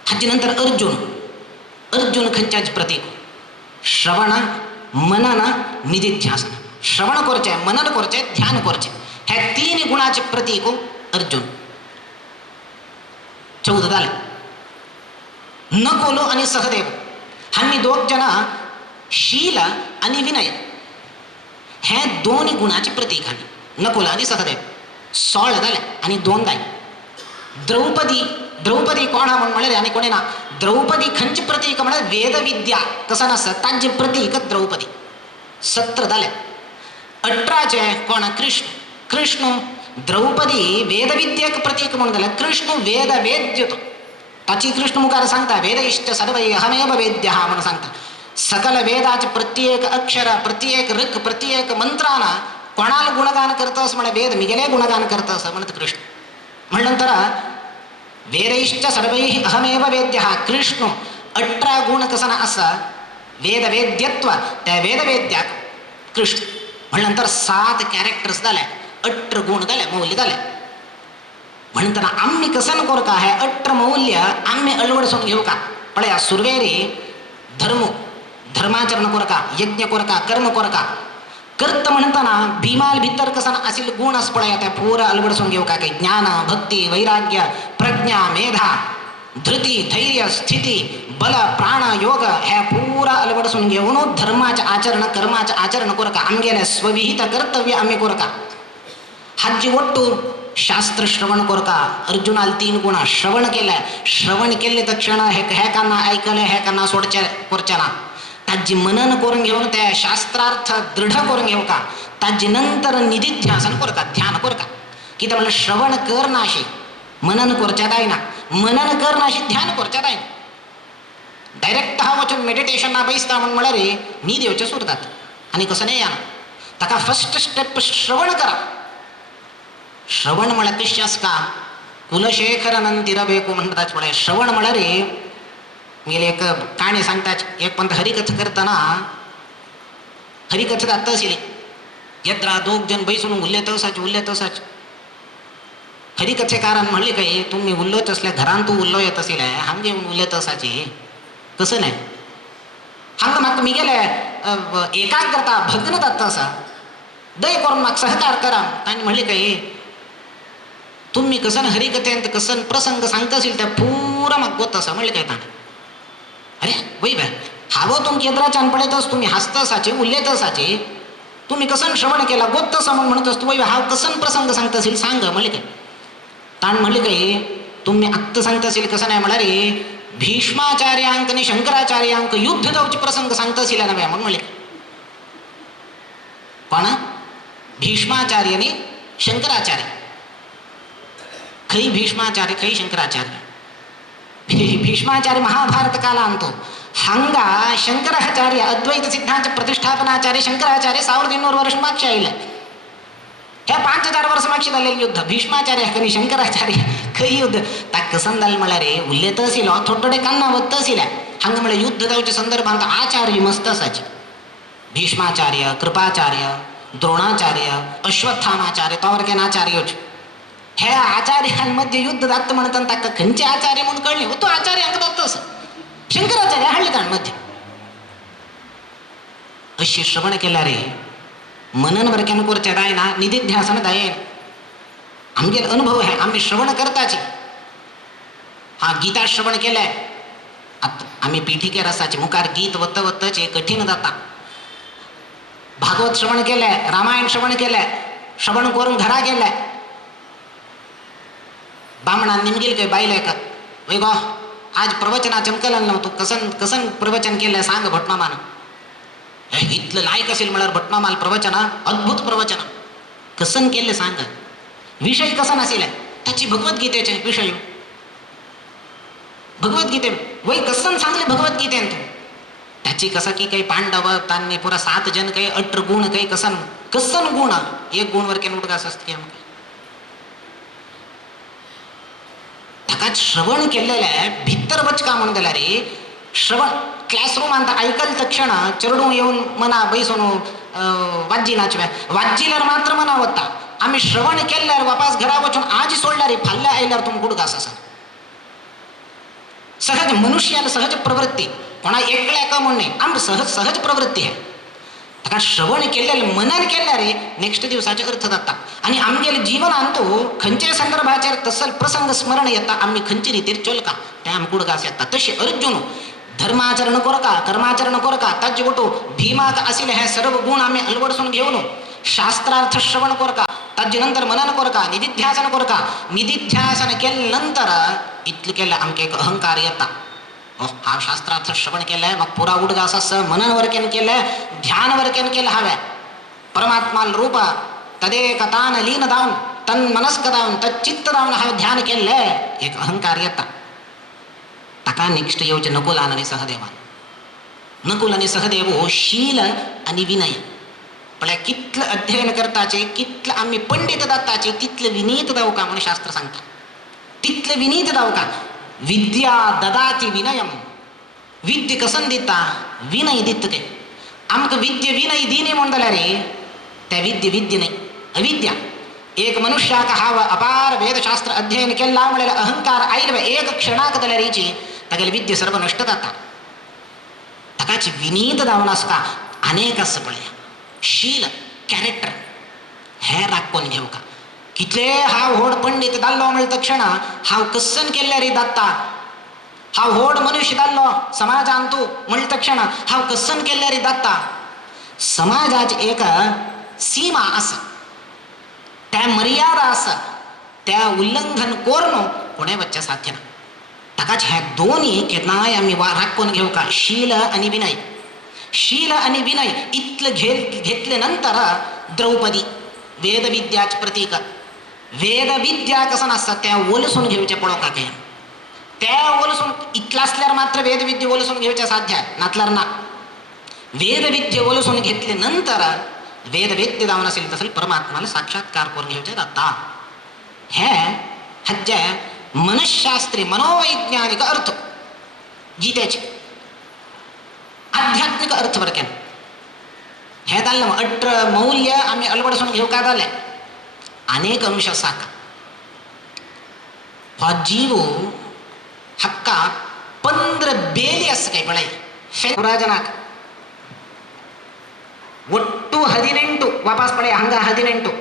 हाचे नंतर अर्जुन खंयच्याचे प्रतीक. श्रवण, मनन, निधिध्यासन. श्रवण करचे, मनन करचे, ध्यान करचे. हे 3 गुणाचे प्रतीक अर्जुन. 14 जाले. नकुल आणि सहदेव हांनी 2 जण शील आणि विनय हे 2 गुणाचे प्रतीक. हांनी नकुल आणि सहदेव 16 जाले आणि 2 जाय. द्रौपदी कोण हा म्हणून म्हळ्यार आनी कोणी ना. द्रौपदी खंयचे प्रतीक म्हळ्यार वेद विद्या कसं नासता ताजे प्रतीक द्रौपदी. 17 जाले. 18 कोण कृष्ण. द्रौपदी वेदविद्येक प्रतीक म्हणून जाल्यार कृष्ण वेद वेद्य तो. ताची कृष्ण मुखार सांगता वेद इष्ट सर्वै अहमेव वेद्य हा म्हणून सांगता. सकल वेदाचे प्रत्येक अक्षर, प्रत्येक ऋक, प्रत्येक मंत्राना कोणाला गुणगान करतस म्हणे वेद मिगेले गुणगान करतस म्हणत कृष्ण. म्हणल्यानंतर वेदैश्च सर्वैः अहमेव वेद्य. कृष्ण 18 गुण कसा ना असा वेद वेद्यत्व त्या वेद वेद्याक कृष्ण. म्हणल्यानंतर 7 कॅरेक्टर्स झाले, 18 गुण झाले, मौल्य झाले. म्हणतात आम्ही कसन कोर का हे 18 मौल्य आम्ही अलवडसून घेऊ का. पळया सुरवेरी धर्माचरण कोर का, यज्ञ कोर का, कर्म कोर का. कर्त म्हणताना भीमाल भितर कसा असेल गुण अस पळया त्या पूरा अलवडसून घेऊ का. काही ज्ञान, भक्ती, वैराग्य, प्रज्ञा, मेधा, धृती, धैर्य, स्थिती, बल, प्राण, योग ह्या पूरा अलवडसून घेऊन धर्माचे आचरण कर्माचे आचरण कोर का. आमगेले स्वविहित कर्तव्य आम्ही कोर का. हाजी ಒಟ್ಟು शास्त्र श्रवण कोर का. अर्जुनाला 3 गुण श्रवण केलं. श्रवण केले तर क्षण हे काना ऐकलं हे काना सोडच्या कोरच्याना. ताजी मनन करून घेऊन त्या शास्त्रार्थ दृढ करून घेऊ का. ताजी नंतर निधिध्यासन कोर का, ध्यान कोर का. की तर म्हणलं श्रवण कर नाशी मनन कोरच्या दायना, मनन कर नाशी ध्यान कोरच्या दायना. डायरेक्ट हा वचन मेडिटेशन ना बैसता म्हणून मला रे मी देवच्या सुरतात आणि कसं नाही या तका फर्स्ट स्टेप श्रवण करा. श्रवण मला कशास का कुलशेखर नंतिरಬೇಕು म्हणतात. पडे श्रवण मला रे गेले एक काणे सांगतात. एक पंत हरिकथ करताना हरिकथ जात असेल यत्रा 2 जण बैसून उल्ले तसाच हरिकथेकारान म्हणले काही तुम्ही उल्लोच असल्या घरान तू उल्लो येत असेल आमगे उल्ले तसाचे कसं नाही. हांग माग मी गेले एकाग्रता भग्न जात असा दय करून माग सहकार करा. आणि म्हणले काही तुम्ही कसन हरिकथेंत कसन प्रसंग सांगता असेल त्या पुरा मग गोत असा म्हणले काय ताणे. अरे वै बाय हावं तुम केंद्राच्या पडतच तुम्ही हसत असाचे उल्लेत असाचे तुम्ही कसन श्रवण केला गोत्त असं म्हणत असतो. वै हा कसन प्रसंग सांगता असेल सांग म्हणले काय. ताण म्हणले काय तुम्ही आत्ता सांगता असेल कसं नाही म्हणा रे भीष्माचार्यांक आणि शंकराचार्यांक युद्ध जाऊचे प्रसंग सांगता असेल ना म्हणून म्हणले. पण भीष्माचार्य आणि शंकराचार्य खरी भीष्माचार्य खरी शंकराचार्य. भीष्माचार्य महाभारत काला आणतो. हंगा शंकराचार्य अद्वैत सिद्धांत प्रतिष्ठापनाचार्य शंकराचार्य 1200 वर्ष मागचे आले. ह्या 5000 वर्ष मागचे झालेले युद्ध भीष्माचार्य खरी शंकराचार्य खरी युद्ध ता कसं झालं मला रे उल्लेत असेल थोडे कान्ना वत्त असेल. हंग मला युद्ध जाऊच्या संदर्भात आचार्य मस्त असायचे. भीष्माचार्य, कृपाचार्य, द्रोणाचार्य, अश्वत्थामाचार्य तोवरकेनाचार्य ह्या आचार्यांमध्ये युद्ध जात म्हणतात ताका खंचे आचार्य म्हणून कळले तो आचार्य अंक जात असं शंकराचार्य हळ्ळीकांमध्ये अशी श्रवण केल्या रे मनन वरक्यान कोरच्या दाय ना निधिध्यासन दाय आमगे अनुभव आहे. आम्ही श्रवण करताची हा गीता श्रवण केलाय. आता आम्ही पीठिके रसाचे मुखार गीत वत्त वत्तचे कठीण जाता. भागवत श्रवण केलंय, रामायण श्रवण केलंय, श्रवण करून घरा गेलाय. बामणा निमगेल काय बाईलाय का वै गो आज प्रवचना चमकलं नव्हतं कसन प्रवचन केलंय सांग भटमामान. इथलं लायक असेल मला भटमामाल प्रवचना अद्भुत प्रवचन कसन केले सांग. विषय कसा नसेल त्याची भगवद्गीतेचे विषय भगवद्गीते वै कसन सांगले भगवद्गीतेन तू त्याची कसं की काही पांडव त्यांनी पुरा 7 जण काही 18 गुण काही कसन गुण एक गुणवर केन उडगास असते. श्रवण केलेल्या भित्तर बचका म्हणून दिला रे श्रवण क्लासरूम अंत ऐकल तक्षण चरडून येऊन मना बैसून वाजी नाचव्या वाजील्यावर मात्र मना होता. आम्ही श्रवण केल्यावर वापस घरा वचून आज सोडला रे फाल्ल्या आयल्यावर तुम गुडगास असा सहज मनुष्याला सहज प्रवृत्ती कोणा एकल्या का म्हणणे आम सहज प्रवृत्ती आहे. आता श्रवण केलेलं मनन केल्या रे नेक्स्ट दिवसाचे अर्थ जाता आणि आमगेले जीवन आणतो खंचे संदर्भाचे तसल प्रसंग स्मरण येता आम्ही खंची रीतीर चोलका त्या आम गुडगास येतात. तसे अर्जुन धर्माचरण कोर का कर्माचरण कोर का ताजी गोटो भीमात असेल हे सर्व गुण आम्ही अलवडसून घेऊन शास्त्रार्थ श्रवण कोर का ताजी नंतर मनन कोर का निधिध्यासन कोर का निधिध्यासन केल्यानंतर इतलं केलं आमके एक अहंकार येता. हा शास्त्रार्थ श्रवण केलंय मग पुरा उडगास असं मनन वरकेन केलंय ध्यान वरकेन केलं हव्या परमात्माल रूप तदेक तान लीन दावून तन मनस्क दावून तच्चित्त दावून हा ध्यान केलंय एक अहंकार येता. तका नेक्स्ट येऊचे नकुलान आणि सहदेवा नकुल आणि सहदेव शील आणि विनय म्हळ्यार कितलं अध्ययन करताचे, कितलं आम्ही पंडित जाताचे तितलं विनीत जावका म्हणून शास्त्र सांगता. तितलं विनीत जावका. विद्या ददाती विनयम. विद्य कसन दिता, विनय दित ते. आमकां विद्य विनय दिने म्हण जाल्यार रे त्या विद्य नाही, अविद्या. एक मनुष्याक हाव अपार वेदशास्त्र अध्ययन केला म्हळ्यार अहंकार आयले एक क्षणाक जाल्यार हिची तागेली विद्य सर्व नष्ट जाता. ताकाची विनीत जावन आसता अनेक आसा पळय. शील कॅरेक्टर हे राखून घेवका. कितले हांव व्हड पंडित जाल्लो म्हणटा तक्षण हांव कसन केल्ल्या रे जाता. हांव व्हड मनुष्य जाल्लो समाजान तूं म्हणटा तक्षण हांव कसन केल्ल्या रे जाता. समाजाची एक सीमा आसा, त्या मर्यादा आसा, त्या उल्लंघन करून कोणे वच्चे साध्य ना. ताकाच हे दोन्ही केन्नाय आमी राखून घेवका. शील आनी विनय. शील आणि विनय इतलं घेतले नंतर द्रौपदी वेदविद्याच प्रतीक. वेदविद्या कसं नसतात त्या ओलसून घेवचे पळोवका काय. त्या ओलसून इतलं असल्यावर मात्र वेदविद्या ओलसून घेवचे साध्य नातल्यार ना. वेदविद्या ओलसून घेतले नंतर वेदवेद्य जावन असेल तसं परमात्माला साक्षात्कार करून घेवचे जाता. हे हज्जे मनशास्त्री मनोवैज्ञानिक अर्थ गीतेचे आध्यात्मिक अर्थ बरं केन हे जाल्लें. अठरा मौल्य आम्ही अलवडसून घेवका जाले अनेक अंश साका. हो जीव हक्का 15 ಬೇಲಿ ಅಸ ಕೈ ಬಳೆ ರಾಜನಾಕ ಒಟ್ಟು 18 ವಾಪಸ್ ಪಡೆ ಹಂಗ 18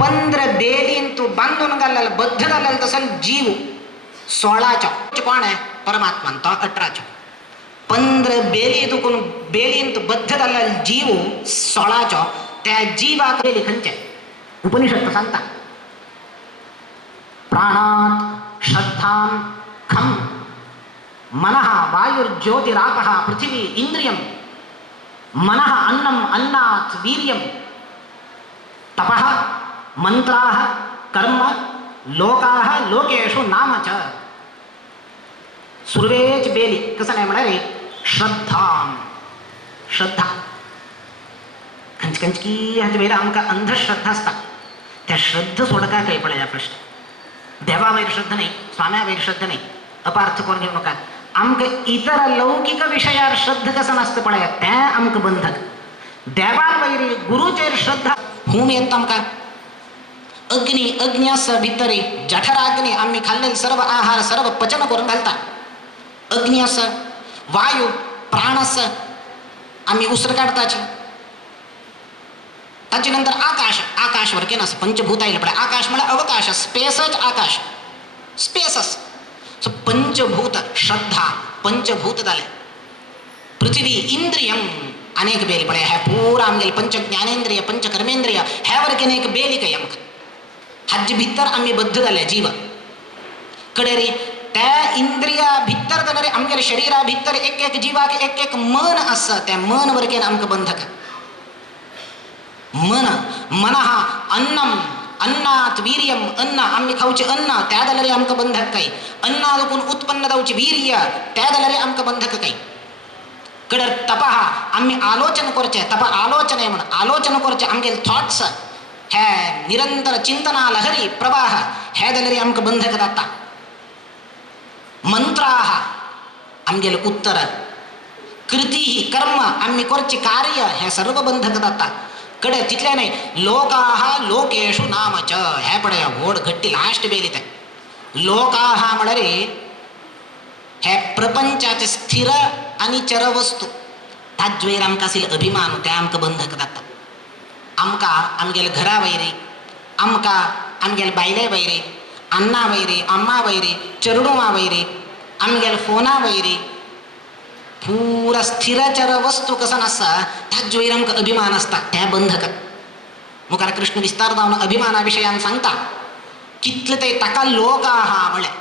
15 ಬೇಲಿ ಅಂತೂ ಬಾಂಧವನಗಲ್ಲ ಬದ್ಧದಲ್ಲ ತಸಲ್ जीव 16 कोण आहे परमात्मा तो 18 15 बेली तुकून बेलींत बद्धदल्ला जीव 16 त्या जीवाक बेली खंयचे उपनिषद सांगता. प्राणात श्रद्धां खम मनः वायुर्ज्योतिरापः पृथिवी इंद्रियं मनः अन्नम अन्नात् वीर्यं तपः मंत्राः कर्म लोकाः लोकेषु नाम च. सुरवेच बेली कसं नाही म्हणा रे श्रद्धा. श्रद्धा खंच खंचकी ह्याच्या वेळेला आमका अंधश्रद्धा असता. त्या श्रद्धा सोडका काही पडे या प्रश्न. देवा वैर श्रद्धा नाही, स्वाम्या वैर श्रद्धा नाही, अपार्थ कोण घेऊ नका. आमक इतर लौकिक विषयार श्रद्धा कसं नसतं पडे त्या आमक बंधक. देवा वैरी गुरुचेर श्रद्धा होम येत आमका. अग्नी अग्न्यास भितरी जठराग्नी आम्ही खाल्लेले सर्व आहार सर्व पचन करून घालता. अग्नी असं वायू प्राण असं आम्ही उसर काढताची. त्याच्यानंतर आकाश आकाशवर केन असं पंचभूत आले पडे. आकाश म्हणजे अवकाश स्पेसच आकाश स्पेसस. सो पंचभूत श्रद्धा पंचभूत झाले. पृथ्वी इंद्रियम अनेक बेली पडे. ह्या पूरा आमगे पंच ज्ञानेंद्रिय पंच कर्मेंद्रिय ह्यावर केन एक बेली काही आमक हज भितर आम्ही बद्ध झाले जीव कडे रे. त्या इंद्रिया भितर जाणारे आमच्या शरीरा भितर एक एक जीवाक एक एक मन असं त्या मन वर केन आमक बंधक. मन मनः अन्नम अन्नात वीर्यम अन्न आम्ही खाऊचे अन्न त्या दलरे आमक बंधक काही. अन्नादून उत्पन्न जाऊचे वीर्य त्या दलरे आमक बंधक काही. कडर तपः आम्ही आलोचन करचे तप आलोचने म्हणून आलोचन करचे आमगे थॉट्स हे निरंतर चिंतना लहरी प्रवाह हे दलरे आमक बंधक जाता. मंत्राः आमगेले उत्तर कृती कर्म आम्ही करचे कार्य हे सर्व बंधक जाता. कडे तिथल्या नाही लोकाः लोकेषु नाम च हे पडे ओढ घट्टी लास्ट बेली ते. लोकाः म्हणरे हे प्रपंचाचे स्थिर आणि चर वस्तू ताज्वेर आमकां आशिल्लो अभिमान ते आमकां बंधक जाता. आमकां आमगेले घरा वयरे आमकां आमगेले बायले वयरे अन्ना वयरे अम्मा वयरे चरडुवा वयरे आमगेले फोना वयरे पूरा स्थिरचर वस्तू कसं नसा ताज वयर आमकां अभिमान असता त्या बंधक. मुखार कृष्ण विस्तार जावन अभिमाना विशयान सांगता. कितले ते ताका लोक आहा म्हळ्यार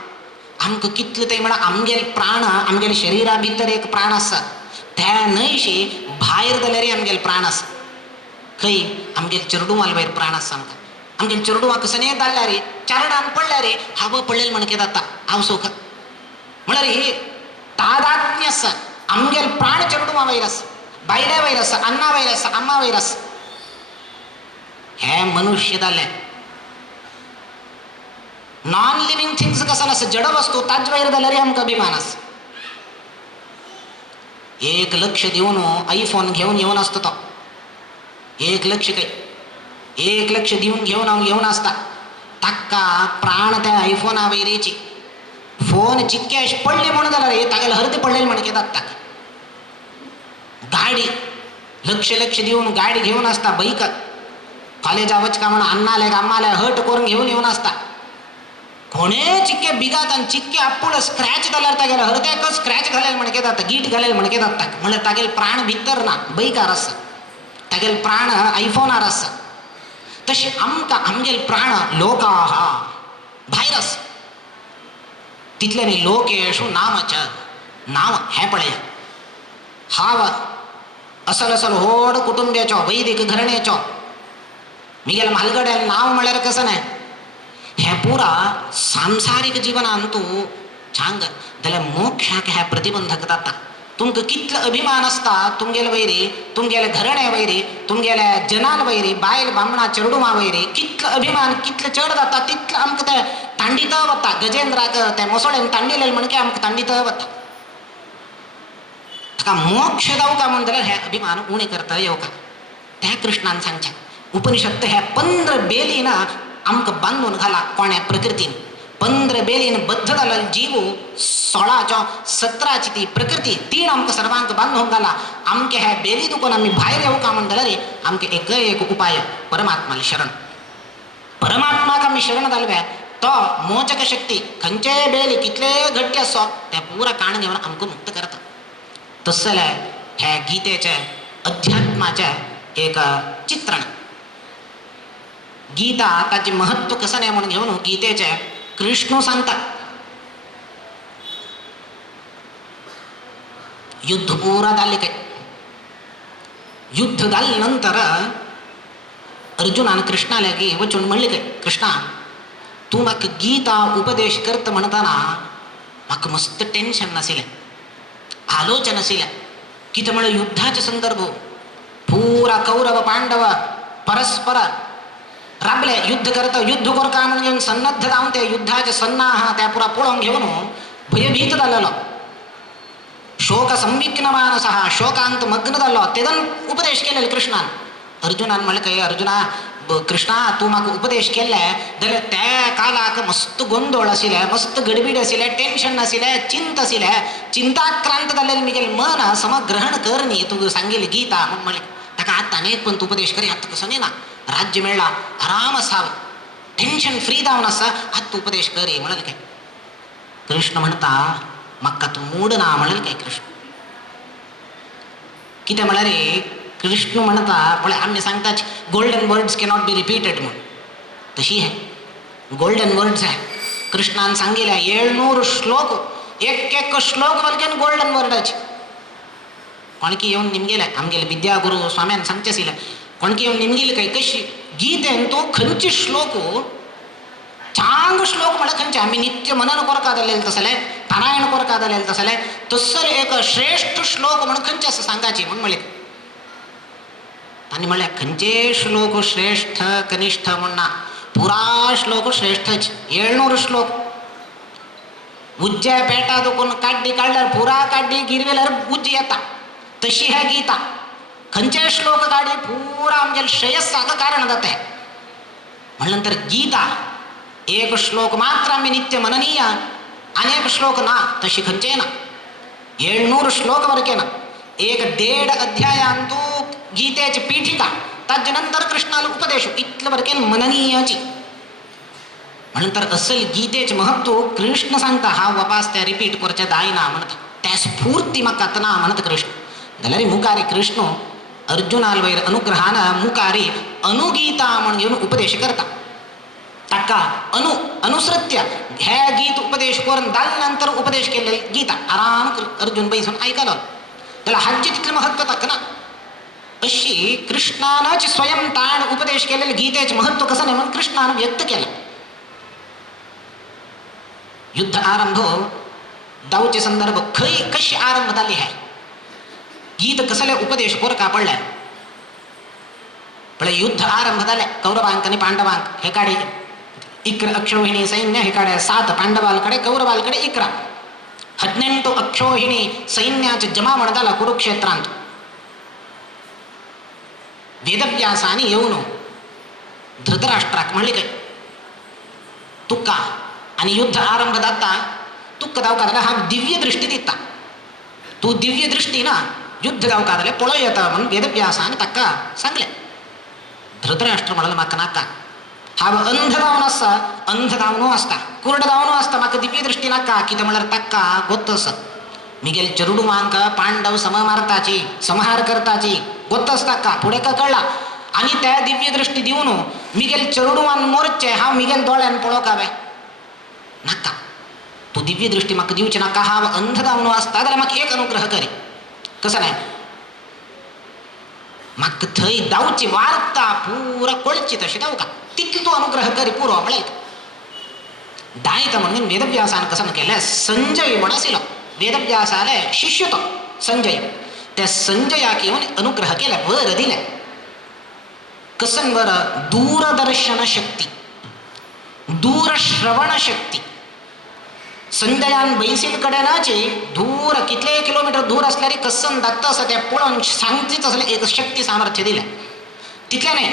आमकां कितले ते म्हळ्यार आमगेले प्राण आमगेले शरिरा भितर एक प्राण आसा त्या न्हयशी भायर जाल्यार आमगेले प्राण आसा. खंय आमगेले चरडुवाल वयर प्राण आसा. आमकां आमगेले चरडुवा कसने जाल्यार चरडान पडल्यार हांव पडलेले म्हणके जाता हांव सोख म्हळ्यार हे तादात्म्य आसा. आमगेले प्राण चरडुवा वयर आसा बायल्या वयर आसा अन्ना वयर आसा अम्मा वयर आसा. हे मनुष्य जाले. नॉन लिव्हिंग थिंग्स कसं नसतं, जड वस्तू ताज वयर जाल्यार आमकां अभिमान आसा. 1 लक्ष दिवन आयफोन घेवन येवन आसता तो. 1 लक्ष काय 1 लक्ष दिवन घेवन आसता. ताका प्राण त्या आयफोना वयरेची. फोन चिक्के पडले म्हणून जाल्यार तागेले हरते पडलेले म्हण घेतात ताका. गाडी लक्ष दिवन गाडी घेवन आसता. बाईक कॉलेजा वचका म्हणून अन्नाले गाम्माले हट करून घेवन येवन आसता. कोणे चिक्के बिगात आणि चिक्के आपूळ स्क्रॅच जाल्यार तागेले हृदयाक स्क्रॅच घालेल म्हण घेतात, गीट घालेल म्हण घेतात ताका. म्हणल्यार तागेले प्राण भितर ना, बाईकार आसा. तागेले प्राण आयफोनार आसा. तशें आमकां आमगेले प्राण लोक आहा भायर आसा. तितल्यानी लोकेशु नामच नाव हें पळया. हाव असल व्हड कुटुंब्याचो वैदिक घराण्याचो मिगेल म्हालगड्यान नाव म्हळ्यार कसं नाही. हें पुरा सांसारीक जिवनांतू सांग जाल्यार मोक्षाक हें प्रतिबंधक जाता. तुमकां कितलो अभिमान आसता तुमगेले वयरी, तुमगेले घराण्या वयरी, तुमगेल्या जनान वयरी, बायल बामणा चेडुमा वयरी कितलो अभिमान कितलो चड जाता तितलो आमकां तें तांडीत वता. गजेंद्राक त्या मोसोळ्यान तांडिलें म्हणके आमकां तांडीत वता. ताका मोक्ष जावका म्हण जाल्यार हें अभिमान उणें करता येवका. त्या कृष्णान सांगचें. उपनिषद हे 15 बेलीन आमकां बांदून घाला कोण्या प्रकृतीन. 15 बेलीन बद्ध जालो जीव 16च्यो 17ची ती प्रकृती तीन आमकां सर्वांक बांदून घाला. आमके हे बेली दुखून आमी भायर येवका म्हण जाल्यार आमकां एक उपाय परमात्माले शरण. परमात्माक आमी शरण घालव्या तो मोचक शक्ती खंयचेय बेली कितले घट्ट आसो ते पुरा काण घेवन आमकां मुक्त करता. तस जाल्यार हे गीतेचे अध्यात्माचे एक चित्रण. गीता ताचे महत्व कसं नाही म्हणून घेऊन गीतेचे कृष्ण सांगतात. युद्ध पुरा जाले काय. युद्ध जाले नंतर अर्जुनान कृष्णाला वचून म्हणले काय, कृष्णा तू म्हाका गीता उपदेश करता म्हणटाना म्हाका मस्त टेन्शन नाशिल्लें, आलोचन आशिल्लें. कितें म्हळ्यार युद्धाचे संदर्भ पुरा कौरव पांडव परस्पर राबले युद्ध करता. युद्ध करता म्हणून घेऊन सन्नद्ध जावन ते युद्धाचे सन्नाह त्या पुरा पळोवन घेवन भयभीत जालेलो. शोक संविघ्न मानस शोकांत मग्न जाल्लो. तेदन उपदेश केलेलो कृष्णान. अर्जुनान म्हणलें काय, अर्जुना कृष्णा तूं म्हाका उपदेश केल्ले जाल्यार त्या काळाक मस्त गोंदळ आशिल्ले, मस्त गडबीड आशिल्ले, टेन्शन आशिल्लें, चिंत आशिल्लें. चिंताक्रांत जाल्लें मिगेल मन समग्रहण कर न्ही तूं सांगिल्ली गीता म्हूण म्हणलें. ताका आतां आनी एक पंत उपदेश करी. आतां कसो न्ही ना, राज्य मेळ्ळा आराम असावं, टेन्शन फ्री जावन आसा, आतां उपदेश करी म्हणलें काय. कृष्ण म्हणटा म्हाका तूं मूड ना म्हणलें काय कृष्ण. कितें म्हळ्यार कृष्ण म्हणटा म्हळ्यार आमी सांगतात golden words cannot be repeated म्हणून. तशी हे गोल्डन वर्ड्स आहे. कृष्णान सांगिल्ले 700 श्लोक, एक श्लोक बल्केन गोल्डन वर्डाचे. कोणकी येवन निमगेले आमगेले विद्यागुरू स्वाम्यान सांगचे आशिल्ले. कोणकी येवन निमगेले काय कशी गीतेन तो खंयचे श्लोक चांग श्लोक म्हळ्यार खंयचे आमी नित्य मनन करता जालेले तसले, पारायण करता जालेले तसले, तसले एक श्रेष्ठ श्लोक म्हणून खंयचे आसा सांगाची म्हणून म्हणले. तांणी म्हणलें खंयचे श्लोक श्रेष्ठ कनिष्ठ म्हण ना, पुरा श्लोक श्रेष्ठच. 700 श्लोक उज्ज्या पेटा दुखून काड्डी काडल्यार पुरा काड्डी गिरवेल्यार उज्ज येता. तशी है गीता. खंयचे श्लोक काडी पुरा आमगेले श्रेयस्साक कारण जाता. म्हणल्यार गीता एक श्लोक मात्र आमी नित्य मननीय, अनेक श्लोक ना तशी खंयचे ना. 700 श्लोक वरके ना. 1.5 अध्यायांतू गीतेची पीठिका, ताजे नंतर कृष्णाला उपदेश इतले वरकेन मननीयाची. म्हणून असल गीतेचे महत्व कृष्ण सांगता. हा वापास त्या रिपीट करचे जायना म्हणटा. त्या स्फूर्ती म्हाका तना म्हणत कृष्ण. जाल्यार मुखारी कृष्ण अर्जुनाल वयर अनुग्रहान मुखारी अनुगीता म्हणून घेवन उपदेश करता. ताका अनुसृत्य हे गीत उपदेश करून जाले नंतर उपदेश केले गीता आराम अर्जुन बैसून ऐकलो. त्याला हाचे तितले महत्व ताका ना. अशी कृष्णानच स्वयं ताण उपदेश केलेले गीतेचे महत्व कसं नाही म्हणून कृष्णानं व्यक्त केलं. युद्ध आरंभ जावचे संदर्भ खंय कशी आरंभ जाली आहे. गीत कसले उपदेश कोरका पडल्या. पण युद्ध आरंभदले कौरवांक आणि पांडवांक हे काढे इक्र अक्षोहिणी सैन्य हे काढे 7 पांडवालकडे कौरवालकडे 11 18 अक्षोहिणी सैन्याचे जमावण झाला कुरुक्षेत्रांत. वेदव्यासाने येऊन धृतराष्ट्राक म्हणले काय तुका आणि युद्ध आरंभ जाता तुक्क जावकाला हा दिव्य दृष्टी दिता. तू दिव्य दृष्टी ना युद्ध जावकाले पळो येता म्हणून वेदव्यासाने तक्का सांगले. धृतराष्ट्र म्हणाला म्हाका नाका हा अंध जावन आसा अंध जावनो असता कुरड जावनो असता म्हाका दिव्य दृष्टी नाका कितें म्हळ्यार तक्का गोत्तस मिगेल चरुडुमांक पांडव सम मारताची संहार करताची गोत्तस तक्का पुढे का कळला. आणि त्या दिव्य दृष्टी दिवन मिगेल चरुडुमान मोरचे हा मिगेल दोळ्यान पळोवकावे नाका. तू दिव्य दृष्टी म्हाका दिवची नाका हा अंध जावनो असता जाल्यार म्हाका एक अनुग्रह करी. कसं नाही म्हाका थंय जावची वार्ता पुरा कळची तशी जाऊ का तितली तू अनुग्रह करी पुरो म्हळेल. दायित म्हणून वेदव्यासान कसं केलं संजय म्हण आशिल्लो वेदव्यासाले शिष्य तो संजय त्या संजयाक येऊन अनुग्रह केला वर दिले. कसन वर दूरदर्शन शक्ती दूरश्रवण शक्ती संजयान बैसील कडेनाचे दूर कितले किलोमीटर दूर असल्यारी कसन दाखता असं त्या पळून सांगतीच असले एक शक्ती सामर्थ्य दिलं. तितल्याने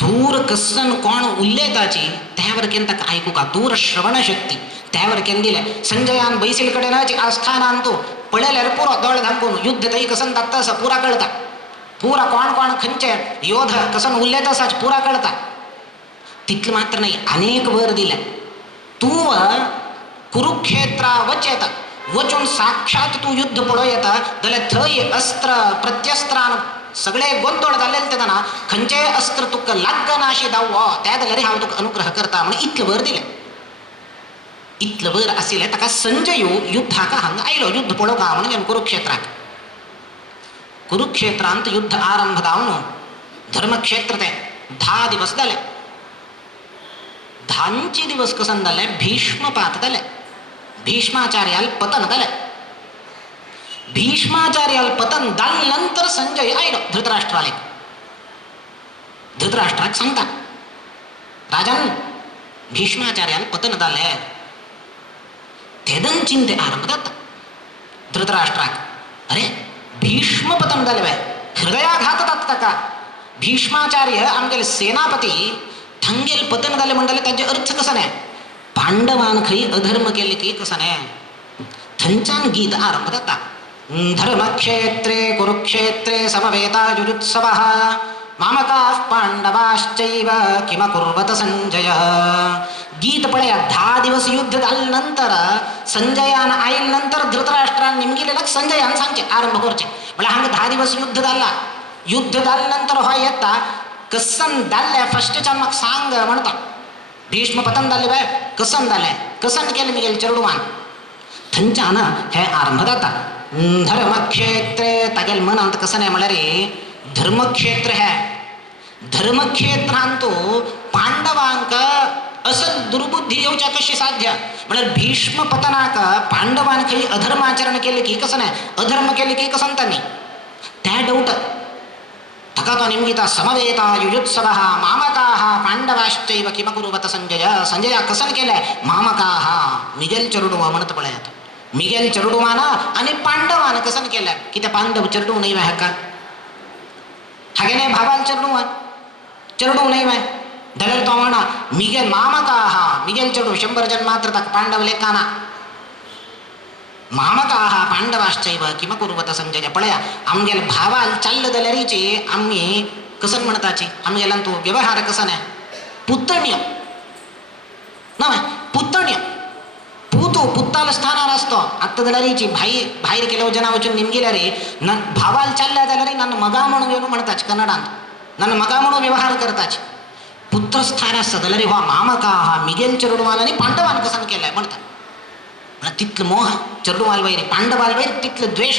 दूर कसन कोण उल्लेताची त्यावर केन तक ऐकू का दूर श्रवण शक्ती त्यावर केन दिले. संजयान बैसील कडेनाची आस्थान आणतो पळेल्यार पुरो दोळ धांपून युद्ध तरी कसन दाखता असं पुरा कळता. पुरा कोण कोण खंचे योध कसन उल्लेत असाच पुरा कळता. तितलं मात्र नाही अनेक वर दिल्या. तू कुरुक्षेत्रा वचेत वचून साक्षात तू युद्ध पळो येता जाल्यार थंय अस्त्र प्रत्यस्त्रान सगळे गोंधळ जालेले तेदना खंयचे अस्त्र तुका लागना अशी दाव त्या जाल्यार हांव तुका अनुग्रह करता म्हणून इतलं वर दिलें. इतलं वर आशिल्लें ताका संजय युद्धाक हांगा आयलो युद्ध पळोवका म्हणून कुरुक्षेत्राक. कुरुक्षेत्रांत युद्ध आरंभ जावन धर्मक्षेत्र ते 10 दिवस जाले. 10 दिवस कसन जाले भीष्मपात जाले. भीष्माचार्याल पतन जाले. भीष्माचार्याल पतन जाल्यानंतर संजय आयलो धृतराष्ट्राले. धृतराष्ट्राक सांगता राजन भीष्माचार्याल पतन जाले. तेदन चिंते आरंभ जाता धृतराष्ट्राक अरे भीष्म पतन जाले बाय हृदयाघात जाता ताका. भीष्माचार्य आमगेले सेनापती थंगेल पतन जाले म्हणटले ताचे अर्थ कसं नाही पांडवान खंय अधर्म केले की कसं नाही थंच्यान गीत आरंभ जाता. धर्मक्षेत्रे कुरुक्षेत्रे समवेता युजुत्सवः मामकाः पांडवाश्चैव किमकुर्वत संजय. गीत पळया 10 दिवस युद्ध जाल्यानंतर संजयान आयल्यानंतर धृतराष्ट्रान निमगिलेला संजयान सांगचे आरंभ करचे म्हळ्यार हांगा 10 दिवस युद्ध जाल्ला. युद्ध जाल्यानंतर हो येता कसन जाल्ले फस्टच्यान म्हाका सांग म्हणटा. भीष्म पतन जाले बाय कसन जाले कसन केले मिगेल चरुडुमान थंच्यान हे आरंभ जाता. धर्मक्षेत्रे तागेल मनांत कसं नाही म्हळ्यार धर्मक्षेत्र हे धर्मक्षेत्रांत पांडवांक असल दुर्बुद्धी येवच्या कशी साध्य म्हळ्यार भीष्म पतनाक पांडवान खंय अधर्माचरण केले की कसं नाही अधर्म केले की कसं तांणी त्या डाऊट ताका तो निमगिता समवेता युजुत्सवः मामकाः पांडवाश्चैव किमकुर्वत संजय. संजया कसन केलंय मामकाः मिगेल चरुडुमा म्हणत पळयात मिगेल चरुडुमान आणि पांडवान कसन केलंय की त्या पांडव चरडू नाही वाय का हागे नाही भावाल चरडू नाही वाय जाल्यार तो म्हणा मिगेल मामकाः मिगेल चरडू 100 जन मात्र ताका पांडव लेखाना मामकाः पांडवाश्चैव किमकुर्वत संजय. पळया आमगेल भावाल चाललं जाल्यारीचे आम्ही कसन म्हणताची आमगेल्यान तो व्यवहार कसा नाही पुतण्य ना पुतण्य पूतो पुत्ताला स्थानार असतो आत्ता जाल्यारीची भायर केल्या जना वचून निमगेल्या रे भावाल चालल्या जाल्यार ನನ್ನ ಮಗ म्हणून येऊन म्हणताच कन्नडांत ನನ್ನ ಮಗ म्हणून व्यवहार करताच पुत्र स्थान असतं जाल्यार हो मामकाः मिगेल चरुडुमान आणि पांडवान कसन केलाय म्हणतात. तिथलं मोह चरुडुमाल वैरी पांडवाल वैरी तिथलं द्वेष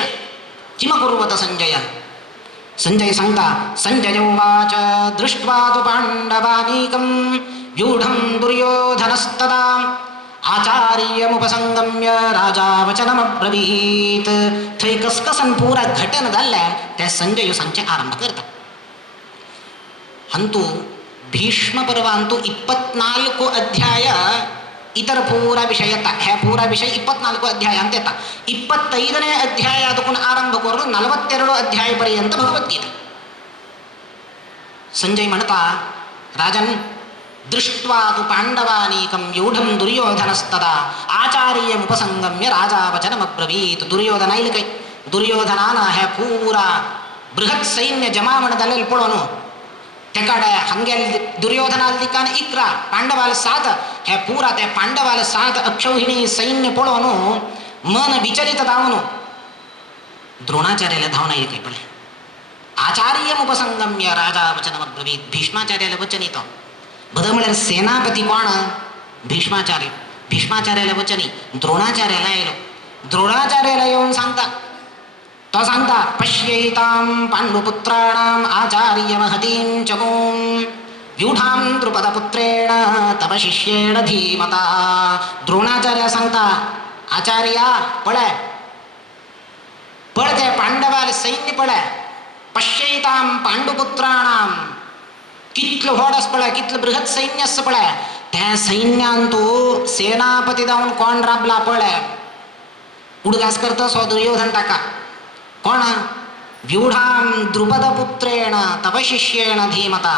किमकुर्वत संजय. संजय सांगता संजय उवाच दृष्ट्वा तु पांडवानीकं व्यूढं दुर्योधनस्तदा आचार्यमुपसंगम्य राजा वचनमब्रवीत. थंय कसकसन पुरा घटन जाल्ल्या त्या संजय सांगचे आरंभ करता. ಅಂತೂ ಭೀಷ್ಮ ಪರ್ವ ಅಂತೂ 24 ಅಧ್ಯಾಯ ಇತರ ಪೂರ ವಿಷಯ ಹ್ಯಾ ಪೂರ ವಿಷಯ 24 ಅಧ್ಯಾಯ ಅಂತ 25ನೇ ಅಧ್ಯಾಯ ಅದಕ್ಕೂ ಆರಂಭ ಕೊರಲು 42 ಅಧ್ಯಾಯ ಪರ್ಯಂತ ಭಗವದ್ಗೀತೆ. ಸಂಜಯ್ म्हणता ರಾಜನ್ ದೃಷ್ಟ್ವಾ ತು ಪಾಂಡವಾನೀಕಂ ವ್ಯೂಢಂ ದುರ್ಯೋಧನಸ್ತದಾ ಆಚಾರ್ಯಮುಪಸಂಗಮ್ಯ ರಾಜಾವಚನಮಬ್ರವೀತ್. ದುರ್ಯೋಧನ ಇಲ್ಲಿ ಕೈ ದುರ್ಯೋಧನಾನ ಹ್ಯಾ ಪೂರ ಬೃಹತ್ ಸೈನ್ಯ ಜಮಾವಣದಲ್ಲಿ ಪೊಳೋನು त्याकडे हंगेल दुर्योधनाल दिकाने इकरा पांडवाल 7 हे पुरा ते पांडवाल 7 अक्षौहिणी सैन्य पळवनु मन विचलित धावनु द्रोणाचार्याला धावना येईल काही पडले. आचार्यमुपसंगम्य राजा वचनमब्रवीत. भीष्माचार्याला वचन येतं बदल म्हणल्यार सेनापती कोण भीष्माचार्य. भीष्माचार्याला वचनी द्रोणाचार्याला येलो. द्रोणाचार्याला येऊन सांगता तो सांगता पश्यैतां पांडुपुत्राणाम् आचार्यमहतीं चमूं व्यूढां द्रुपदपुत्रेण तव शिष्येण धीमता. द्रोणाचार्य सांगता आचार्या पळय पळते पांडवाल सैन्य पळय पश्यैतां पांडुपुत्राणां कितलं व्हडस पळय कितलं बृहत सैन्य असं पळय त्या सैन्यान तो सेनापती जाऊन कोण राबला पळय उडगास करता सो दुर्योधन टाका कोण व्यूढां द्रुपदपुत्रेण तव शिष्येण धीमता.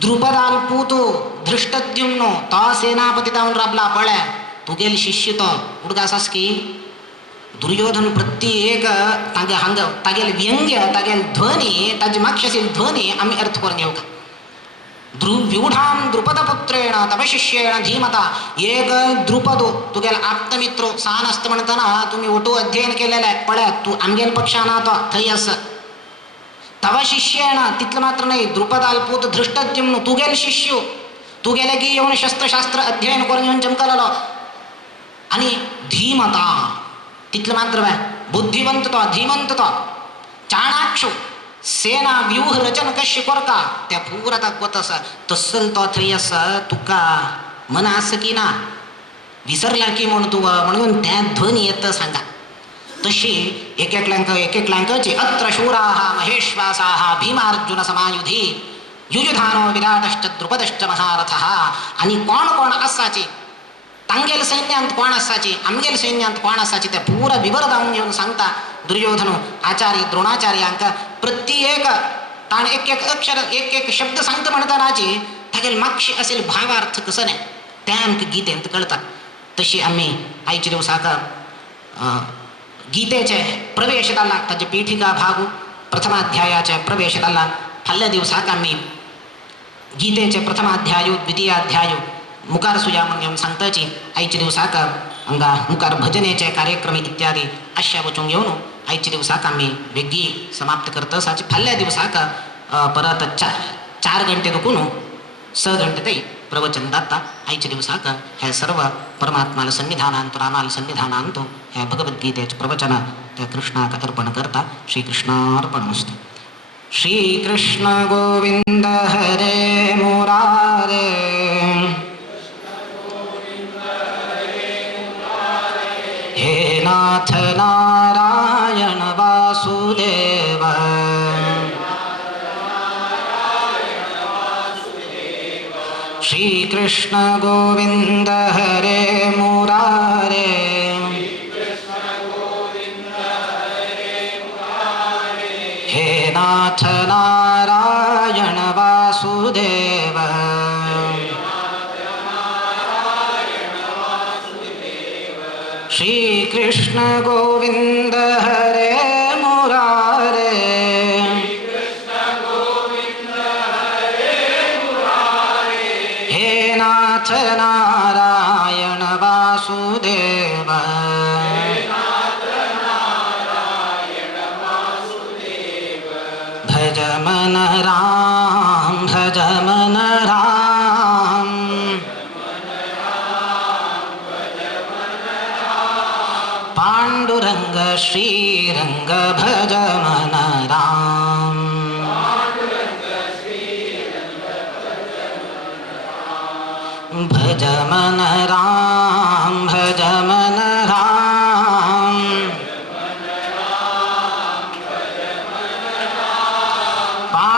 द्रुपदाल पूतो धृष्टद्युम्नो तो सेनापती जाऊन राबला पळय तुगेल शिष्य तो उडगासास की दुर्योधन प्रत्येक तागे हांग तागेल व्यंग्य तागेल ध्वनी ताजे मागशेल ध्वनी आम्ही अर्थ करून घेऊ का. व्यूढां द्रुपदपुत्रेण तव शिष्येण धीमता. एक द्रुपदो तुगेल आप्तमित्रो सान असत म्हणताना तुम्ही ओटो अध्ययन केलेलं आहे पळ्यात तू आमगेल पक्षाना तो थंय अस तव शिष्येण तिथलं मात्र नाही द्रुपदाल पूत धृष्टद्युम्न तुगेल शिष्य तू गेले की येऊन शस्त्रशास्त्र अध्ययन करून येऊन चमकलेलो आणि धीमता तिथलं मात्र काय बुद्धिवंत तो धीमंत तो चाणाक्षु सेना व्यूह रचन कशी करता त्या पुरा कोतस तसल तो थंय अस तुका मन असं की ना विसरला की म्हणून तू म्हणून त्या ध्वनी येत सांगा. तशी एक एक लांकाची अत्र शूराः महेश्वासाः भीमार्जुन समायुधी युयुधानो विराटश्च द्रुपदश्च महारथः. आणि कोण कोण असाचे तांगेल सैन्यांत कोण असाचे आमगेल सैन्यांत कोण असाचे त्या पुरा विवर जाऊन घेऊन सांगता दुर्योधन आचार्य द्रोणाचार्यांक प्रत्येक ताण एक एक अक्षर एक एक शब्द सांगता म्हणतानाची तागेल मागशी असेल भावार्थ कसं नाही त्या आमकां गीतेंत कळतात. तशी आम्ही आयच्या दिवसाक गीतेचे प्रवेश जाल्ला ताचे पीठिका भाग प्रथमाध्यायाचे प्रवेश जाल्ला. फाल्ल्या दिवसाक आम्ही गीतेचे प्रथमाध्याय द्वितीयाध्याय मुखार सुया म्हणून घेऊन सांगताची आयच्या दिवसाक हांगा मुखार भजनेचे कार्यक्रम इत्यादी अशा वचून घेऊन आयच्या दिवसाक आम्ही वेगळी समाप्त करता. साची फाल्ल्या दिवसाक परत 4 घंटे दुखून 6 घंटे ते प्रवचन जाता. आयच्या दिवसाक हे सर्व परमात्माला सन्निधानांत रामाला सन्निधानांत हे भगवद्गीतेचे प्रवचन त्या कृष्णाक अर्पण करता. श्रीकृष्णार्पणमस्तु. श्रीकृष्ण गोविंद हरे मुरारे हे नाथ नारायण वासुदेव श्रीकृष्ण गोविंद हरे मुरारे हे नाथ नारायण वासुदेव श्रीकृष्ण गोविंद हरे मुरारे हे नाथ नारायण वासुदेव भज मन राम भज मन राम पांडुरंग श्रीरंग भज मन राम भज मन राम भज मन राम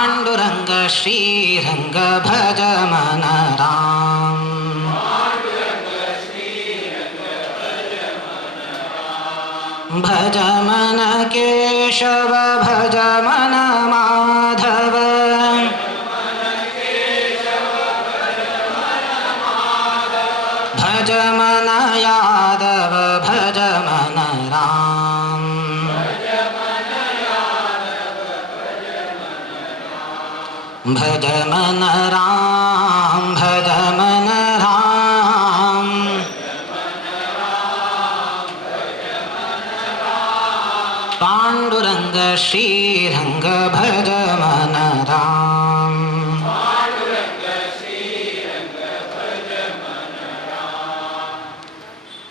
पांडुरंग श्रीरंग भज मन राम भज मन केशव भज मन माधव भज मन यादव भज मन राम भज मन राम भज मन राम पांडुरंग श्रीरंग भज मन राम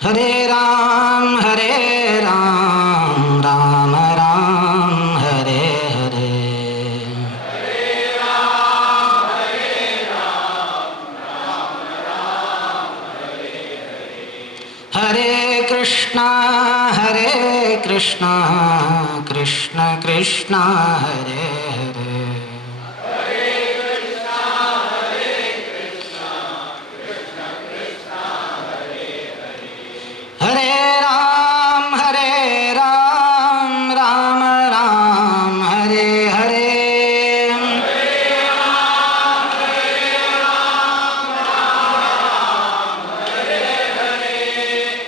हरे राम राम राम हरे हरे हरे कृष्णा कृष्ण कृष्ण हरे हरे हरे राम राम राम हरे हरे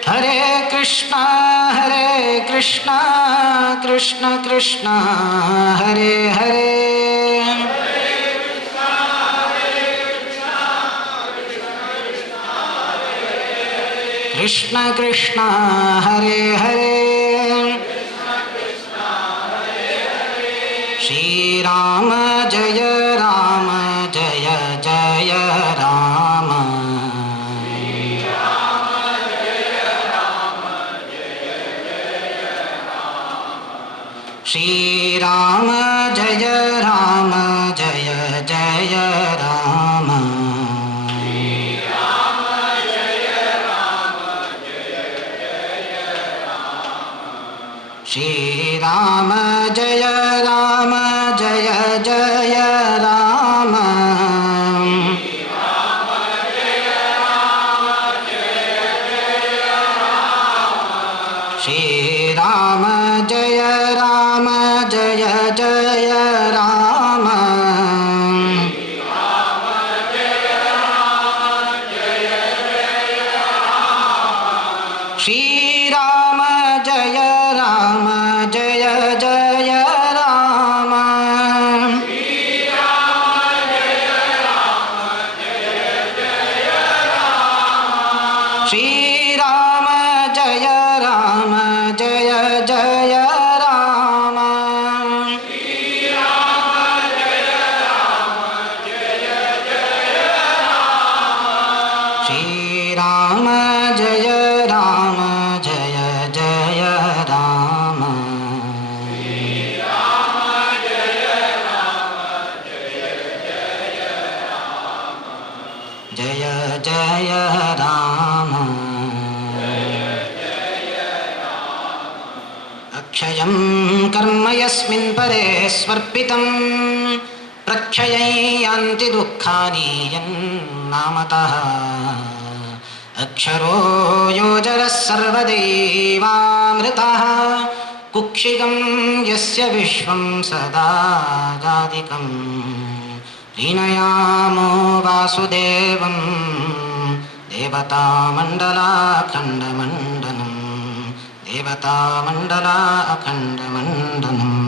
हरे कृष्णा कृष्ण कृष्ण हरे हरे कृष्ण कृष्ण हरे हरे श्री राम जय जय राम श्री राम जय जय राम श्री राम जय जय राम श्री राम जय जय राम श्री राम जय जय राम श्री राम जय जय राम श्री राम जय जय राम जय जय राम अक्षयं कर्म यस्मिन् परे स्वर्पितं प्रक्षयै यान्ति दुःखानि यन्नामतः अक्षरो योजरः सर्वदेवामृतः कुक्षिगं यस्य विश्वं सदा जादिकं लीनयामो वासुदेवं देवतामण्डलाखण्डमण्डनं देवतामण्डलाखण्डमण्डनम्